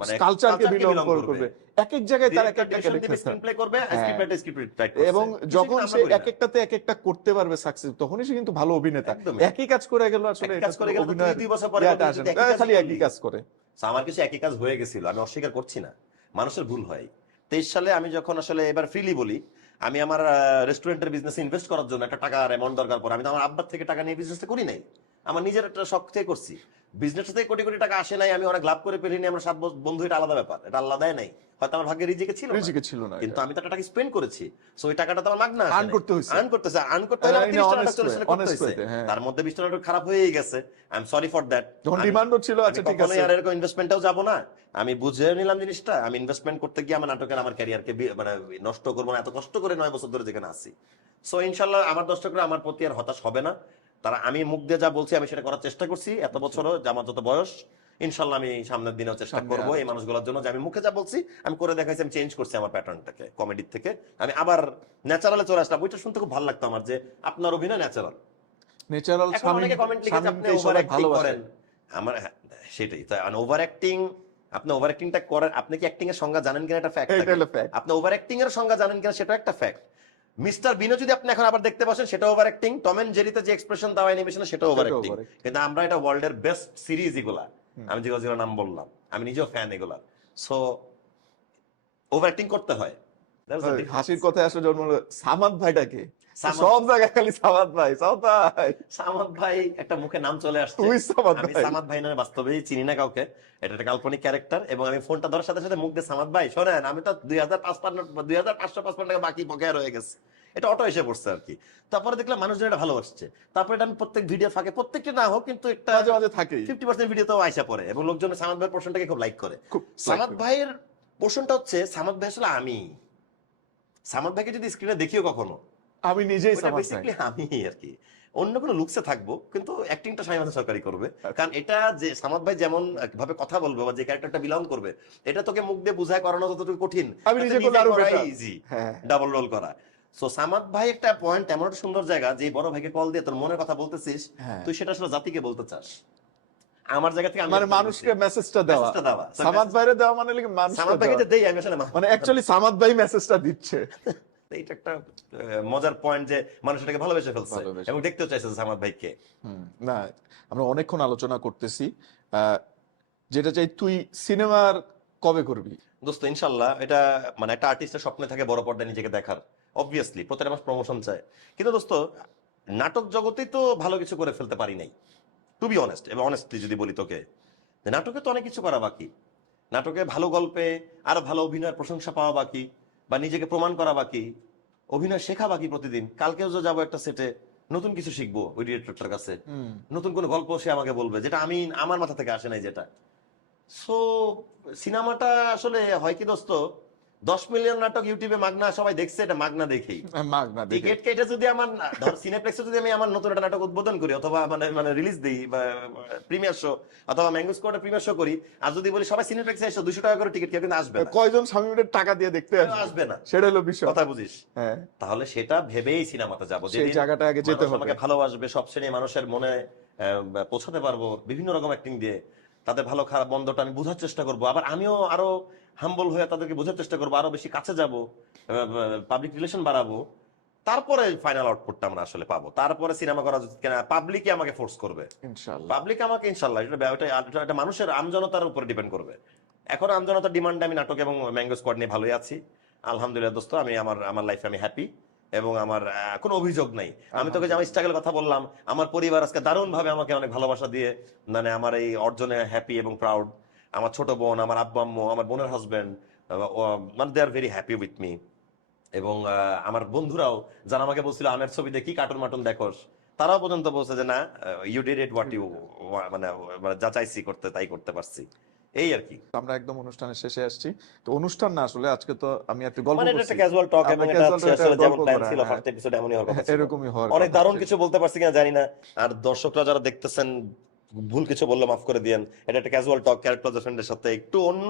মানে কালচারকে culture কে বিলং belong করবে, করবে। এক এক জায়গায় তার এক একটা Director ক্যারেক্টার স্ক্রিন প্লে করবে, হ্যাঁ। স্ক্রিপ্ট রাইটার স্ক্রিপ্ট রাইট করছে। এবং কিছুই যখন কিন্তু সে আমরা করি এক না। একটাতে এক একটা করতে পারবে সাকসেস, তখনই সে কিন্তু ভালো অভিনেতা। একদমই। একই কাজ করে গেল আসলে, একই কাজ করে গেলে তো অভিনয়ের 2 বছর পরে ইয়াটা যদি আসে না, একই কাজ খালি একই করলি। কাজ করে। So, আমার কিছু একই কাজ হয়ে গেছিল, আমি অস্বীকার করছি না, মানুষের ভুল হয়। 23 সালে আমি যখন আসলে এবার ফ্রিলি বলি, আমি আমার রেস্টুরেন্টের বিজনেসে ইনভেস্ট করার জন্য একটা টাকার অ্যামাউন্ট দরকার পড়ে, আমি তো আমার আব্বার থেকে টাকা নিয়ে বিজনেসটা করি নাই, আমার নিজের একটা শখ থেকে করছি। বিজনেস থেকে কোটি কোটি টাকা আসে নাই, আমি অনেক লাভ করে পেরিনি, আমরা 7 বন্ধু, এটা আলাদা ব্যাপার, এটা আল্লাহ নাই, হয়তো আমার ভাগ্যে রিজিকে ছিল না। রিজিকে ছিল না, কিন্তু আমি তো একটা টাকা স্পেন্ড করেছি, সো ওই টাকাটা তো আমার মাগনা Earn করতে হয়েছে। আর্ন করতে হলে in a 30 টাকা honest 40 way, টাকা করতে honest হয়েছে। way তে, হ্যাঁ। তার মধ্যে 20 টাকা খারাপ হয়েই গেছে, I am sorry for that. যখন ডিমান্ডও ছিল, আচ্ছা ঠিক আছে, আর এরকম ইনভেস্টমেন্টটাও যাব না, আমি বুঝে নিলাম জিনিসটা, আমি ইনভেস্টমেন্ট করতে গিয়ে আমার নাটকের আমার ক্যারিয়ারকে মানে নষ্ট করবো না, এত কষ্ট করে 9 বছর ধরে যেখানে আছি। সো ইনশাল্লাহ আমার দর্শকরা আমার প্রতি আর হতাশ হবে না, তারা আমি মুখ দিয়ে যা বলছি আমি সেটা করার চেষ্টা করছি এত বছরও, যে আমার যত বয়স, ইনশাল্লাহ আমি সামনের দিনেও চেষ্টা করবো এই মানুষগুলোর জন্য, যে আমি মুখে যা বলছি আমি করে দেখাইছি, আমি চেঞ্জ করছি আমার প্যাটার্নটাকে, কমেডির থেকে আমি আবার ন্যাচারালে চলে আসলাম। ওইটা শুনতে খুব ভালো লাগতো আমার, যে আপনার অভিনয় ন্যাচারাল। ন্যাচারাল। এখন অনেকে কমেন্ট লিখে যে আপনি ওভার অ্যাক্টিং করেন, আমার সেটাই তো, ওভার অ্যাক্টিং, আপনি ওভার অ্যাক্টিংটা করেন, আপনি কি অ্যাক্টিং এর সংজ্ঞা জানেন কিনা এটা ফ্যাক্ট, এটা হলো fact। আপনি ওভার অ্যাক্টিং এর সংজ্ঞা জানেন কিনা সেটা একটা ফ্যাক্ট। মিস্টার বিনো যদি আপনি এখন আবার দেখতে পাচ্ছেন, সেটা ওভার অ্যাক্টিং। টম এন্ড জেরিতে যে এক্সপ্রেশন দেওয়া অ্যানিমেশনে, সেটা ওভার অ্যাক্টিং। overacting। কিন্তু আমরা এটা ওয়ার্ল্ডের বেস্ট সিরিজ এগুলা, আমি যেগুলো নাম বললাম, আমি নিজেও ফ্যান এগুলা। সো ওভার অ্যাক্টিং করতে হয়। That's the difference. হাসির কথায় আসলে জন্ম হলো সামাদ ভাইটাকে, সামাদ। সব জায়গায় খালি সামাদ ভাই, সামাদ ভাই, সামাদ ভাই একটা মুখে নাম চলে আসছে। তুই সামাদ আমি ভাই। সামাদ ভাই নামে বাস্তবেই চিনি না কাউকে, এটা একটা কাল্পনিক ক্যারেক্টার। এবং আমি ফোনটা ধরার সাথে সাথে মুখ দিয়ে সামাদ ভাই শোনেন, আমি তো 2500 টাকা বাকি বকেয়া রয়ে গেছে, এটা অটো এসে পড়ছে আর কি। তারপরে দেখলাম মানুষজন এটা ভালোবাসছে, তারপরে এটা আমি প্রত্যেক ভিডিও ফাঁকে, প্রত্যেকটা না হোক কিন্তু একটা মাঝে মাঝে থাকেই 50% ভিডিওতেও আইসা পড়ে, এবং লোকজন সামাদ ভাইয়ের পোর্শনটাকে খুব লাইক করে। খুব সামাদ ভাইয়ের পোর্শনটা হচ্ছে, সামাদ ভাই আসলে আমি, সামাদ ভাইকে যদি স্ক্রিনে দেখিও কখনো, আমি নিজেই ওটা সামাদ ভাই। বেসিক্যালি আমি আর কি, অন্য কোনো লুকসে থাকবো, কিন্তু অ্যাক্টিংটা স্বামী সরকারি করবে। কারণ এটা যে সামাদ ভাই যেমন ভাবে কথা বলবে বা যে ক্যারেক্টারটা বিলং করবে, এটা তোকে মুখ দিয়ে বুঝায় করানো যতটুকু কঠিন, আমি নিজে করলে আরো better। ইজি হ্যাঁ। ডাবল রোল করা। সো সামাদ ভাই একটা পয়েন্ট, এমন একটা সুন্দর জায়গা, যে বড় ভাইকে কল দিয়ে তোর মনের কথা বলতেছিস, হ্যাঁ। তুই সেটা আসলে জাতিকে বলতে চাস, আমার জায়গা থেকে আমি মানে মানুষকে মেসেজটা দেওয়া, মেসেজটা দেওয়া। So সামাদ ভাইরে দেওয়া মানে সামাদ ভাইকে যে মানুষ, দেই আমি আসলে মানে অ্যাকচুয়ালি সামাদ ভাই মেসেজটা দিচ্ছে। এইটা একটা মজার পয়েন্ট যে মানুষ এটাকে ভালোবেসে ফেলছে ভালোবেসে। এবং দেখতেও চাইছে সামাদ ভাইকে। না, আমরা অনেকক্ষণ আলোচনা করতেছি। আহ, যেটা চাই, তুই সিনেমার কবে করবি? দোস্ত ইনশাল্লাহ এটা মানে একটা আর্টিস্টের স্বপ্নে থাকে বড় পর্দায় নিজেকে দেখার, অবভিয়াসলি প্রতিটা মাস প্রমোশন চায়, কিন্তু দোস্ত নাটক জগতেই তো ভালো কিছু করে ফেলতে পারি নাই, টু বি অনেস্ট। এবং অনেস্টলি যদি বলি তোকে, যে নাটকে তো অনেক কিছু করা বাকি, নাটকে ভালো গল্পে আরো ভালো অভিনয়ের প্রশংসা পাওয়া বাকি, বা নিজেকে প্রমাণ করা বাকি, অভিনয় শেখা বাকি প্রতিদিন। কালকেও যে যাবো একটা সেটে, নতুন কিছু শিখবো ওই ডিরেক্টরটার কাছে, নতুন কোনো গল্প সে আমাকে বলবে যেটা আমি আমার মাথা থেকে আসে নাই যেটা। সো সিনেমাটা আসলে হয় কি দোস্ত, 10 মিলিয়ন নাটক ইউটিউবে মাগনা সবাই দেখছে, এটা মাগনা দেখেই মাগনা দেখে। টিকিট কেটে যদি আমার ধর সিনেপ্লেক্সে যদি আমি আমার নতুন একটা নাটক উদ্বোধন করি, অথবা মানে মানে রিলিজ দিই বা প্রিমিয়ার শো, অথবা ম্যাঙ্গো স্কোয়াডে প্রিমিয়ার শো করি, আর যদি বলি সবাই সিনেপ্লেক্সে এসো 200 টাকা করে টিকিট, কেউ কিন্তু আসবে না। কয়জন শামীমের টাকা দিয়ে দেখতে কেউ আসবে? আসবে না, সেটা হলো বিষয়। কথা বুঝিস? হ্যাঁ, তাহলে সেটা ভেবেই সিনেমাতে যাবো, সেই জায়গাটা আগে যেতে হবে। আমাকে ভালোবাসবে, সব শ্রেণীর মানুষের মনে পৌঁছাতে পারবো বিভিন্ন রকম অ্যাক্টিং দিয়ে, তাদের ভালো খারাপ বন্ধটা আমি বোঝার চেষ্টা করবো, আবার আমিও আরো হাম্বল হয়ে তাদেরকে বোঝার চেষ্টা করবো, আরো বেশি কাছে যাব, পাবলিক রিলেশন বাড়াবো, তারপরে ফাইনাল আউটপুটটা আমরা আসলে পাবো। তারপরে সিনেমা করা পাবলিকই আমাকে ফোর্স করবে, ইনশাআল্লাহ। পাবলিক আমাকে ইনশাল্লাহ, এটা মানুষের আমজনতার উপরে ডিপেন্ড করবে। এখন আমজনতার ডিমান্ডে আমি নাটক এবং ম্যাঙ্গো স্কোয়াড নিয়ে ভালোই আছি, আলহামদুলিল্লাহ দোস্ত। আমি আমার লাইফে আমি হ্যাপি, এবং আমার কোনো অভিযোগ নাই। আমি তোকে যে আমার স্ট্রাগলের কথা বললাম, আমার পরিবার আজকে দারুণ ভাবে আমাকে অনেক ভালোবাসা দিয়ে, মানে আমার এই অর্জনে হ্যাপি এবং প্রাউড। আমার ছোট বোন, আমার আব্বু আম্মু, আমার বোনের হাজবেন্ড, মানে they are very happy with me. এবং আমার বন্ধুরাও যারা আমাকে বলছিল আমের ছবি দেখি কার্টুন মাটুন দেখোস, তারাও পর্যন্ত বলছে যে না, you did it what you, মানে মানে যা চাইছি করতে তাই করতে পারছি, এই আর কি। আমরা একদম অনুষ্ঠানের শেষে আসছি। তো অনুষ্ঠান না, আসলে আজকে তো আমি একটা গল্প মানে এটা করছি। একটা ক্যাজুয়াল টক, আমরা এবং এটা casual হচ্ছে একটা আসলে যেমন গল্প প্ল্যান করা, ছিল হ্যাঁ। ফার্স্ট এপিসোড এমনই হওয়ার কথা ছিল। এরকমই হওয়ার অনেক কথা দারুণ ছিল। কিছু বলতে পারছি কিনা জানি না, আর দর্শকরা যারা দেখতেছেন ভুল কিছু বললে মাফ করে দিয়েন। এটা একটা ক্যাজুয়াল টক, ক্যারেক্টার ফ্রেন্ডের সাথে একটু অন্য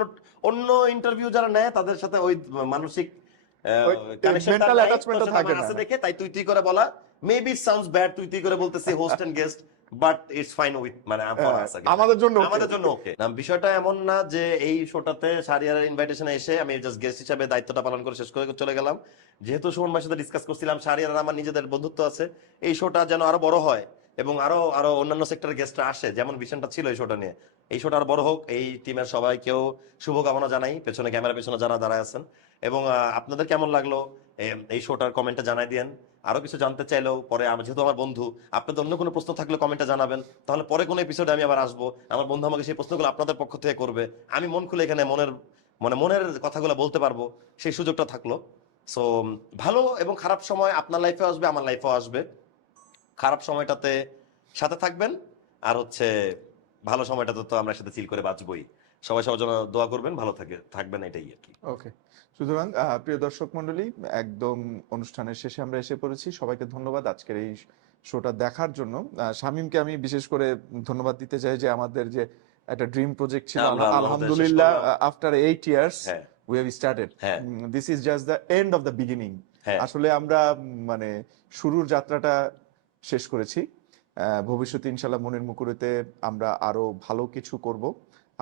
অন্য ইন্টারভিউ যারা নেয় তাদের সাথে ওই মানসিক ওই কানেকশনটা mental নাই, attachment টা তোর সাথে থাকে আমার না। আছে দেখে তাই তুই তুই করে বলা, মেবি সাউন্ডস ব্যাড, তুই তুই করে বলতেছি host and guest, but it's fine with, মানে আমাদের জন্য okay। আমাদের জন্য ওকে। না, বিষয়টা এমন না যে এই শোটাতে শাহরিয়ারের ইনভাইটেশনে এসে আমি জাস্ট গেস্ট হিসেবে দায়িত্বটা পালন করে শেষ করে চলে গেলাম। যেহেতু সুমন ভাইয়ের সাথে ডিসকাস করছিলাম, শাহরিয়ার আর আমার নিজেদের বন্ধুত্ব আছে, এই শোটা যেন আরো বড় হয় এবং আরো আরো অন্যান্য সেক্টরের গেস্টরা আসে, যেমন ভিশনটা ছিল এই শোটা নিয়ে, এই শোটা আরো বড় হোক। এই টিমের সবাইকেও শুভকামনা জানাই, পেছনে ক্যামেরা পেছনে যারা দাঁড়ায় আছেন। এবং আপনাদের কেমন লাগলো এই শোটার কমেন্টে জানাই দিয়েন। আরো কিছু জানতে চাইলেও পরে, আমি যেহেতু আমার বন্ধু, আপনাদের অন্য কোনো প্রশ্ন থাকলে কমেন্টে জানাবেন, তাহলে পরে কোনো এপিসোডে আমি আবার আসবো, আমার বন্ধু আমাকে সেই প্রশ্নগুলো আপনাদের পক্ষ থেকে করবে, আমি মন খুলে এখানে মনের কথাগুলো বলতে পারবো, সেই সুযোগটা থাকলো। সো ভালো এবং খারাপ সময় আপনার লাইফে আসবে, আমার লাইফেও আসবে। খারাপ সময়টাতে সাথে থাকবেন, আর হচ্ছে ভালো সময়টাতে তো আমরা সাথে চিল করে বাঁচবই। সবাই সবার জন্য দোয়া করবেন, ভালো থাকবেন, এটাই আর কি। ওকে, সুতরাং প্রিয় দর্শক মণ্ডলী, একদম অনুষ্ঠানের শেষে আমরা এসে পড়েছি। সবাইকে ধন্যবাদ আজকের এই শোটা দেখার জন্য। শামীমকে আমি বিশেষ করে ধন্যবাদ দিতে চাই, যে আমাদের যে একটা ড্রিম প্রজেক্ট ছিল, আমরা আমাদের শেষ আলহামদুলিল্লাহ করলাম। আফটার 8 ইয়ার্স হ্যাঁ উই হ্যাভ স্টার্টেড। হ্যাঁ this is just the end of the beginning. হ্যাঁ আসলে আমরা মানে শুরুর যাত্রাটা শেষ করেছি। ভবিষ্যতে ইনশাল্লাহ মনের মুকুরেতে আমরা আরো ভালো কিছু করব,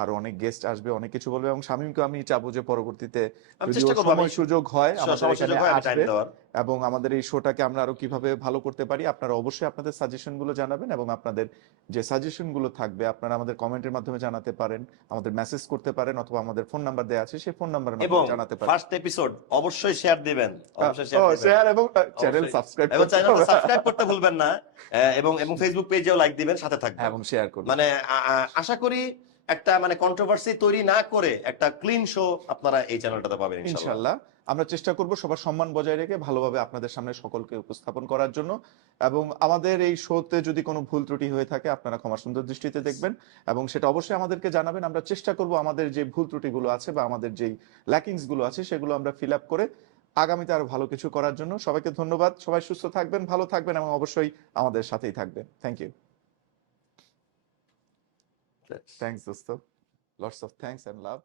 আরো অনেক গেস্ট আসবে, অনেক কিছু বলবে, এবং শামীমকে আমি চাবো যে পরবর্তীতে আমি যদি চেষ্টা ওর করবো, সময় সুযোগ হয় আমাদের সময় এখানে সুযোগ হয় আমি টাইম আসবে, দেওয়ার। এবং আমাদের এই শোটাকে আমরা আরো কিভাবে ভালো করতে পারি আপনারা অবশ্যই আপনাদের সাজেশন গুলো জানাবেন, এবং আপনাদের যে সাজেশন গুলো থাকবে আপনারা আমাদের কমেন্টের মাধ্যমে জানাতে পারেন, আমাদের মেসেজ করতে পারেন, অথবা আমাদের ফোন নাম্বার দেওয়া আছে সেই ফোন নাম্বারের এবং মাধ্যমে জানাতে পারেন। ফার্স্ট এপিসোড অবশ্যই শেয়ার দিবেন, অবশ্যই শেয়ার দিবেন, শেয়ার এবং চ্যানেল অবশ্যই। সাবস্ক্রাইব এবং করতে চ্যানেলটা হবে, সাবস্ক্রাইব করতে ভুলবেন না, এবং ফেসবুক পেজেও লাইক দিবেন, সাথে থাকবেন। এবং শেয়ার করুন। মানে আশা করি একটা মানে কন্ট্রোভার্সি তৈরি না করে একটা ক্লিন শো আপনারা এই চ্যানেলটাতে পাবেন ইনশাআল্লাহ। ইনশাল্লাহ আমরা চেষ্টা করব সবার সম্মান বজায় রেখে ভালোভাবে আপনাদের সামনে সকলকে উপস্থাপন করার জন্য, এবং আমাদের এই শোতে যদি কোনো ভুল ত্রুটি হয়ে থাকে আপনারা ক্ষমা সুন্দর দৃষ্টিতে দেখবেন, এবং সেটা অবশ্যই আমাদেরকে জানাবেন। আমরা চেষ্টা করব আমাদের যে ভুল ত্রুটিগুলো আছে বা আমাদের যেই ল্যাকিংস গুলো আছে সেগুলো আমরা ফিল আপ করে আগামীতে আরো ভালো কিছু করার জন্য। সবাইকে ধন্যবাদ, সবাই সুস্থ থাকবেন, ভালো থাকবেন, এবং অবশ্যই আমাদের সাথেই থাকবেন। Thank you. থ্যাংকস দোস্ত, lots of thanks and love.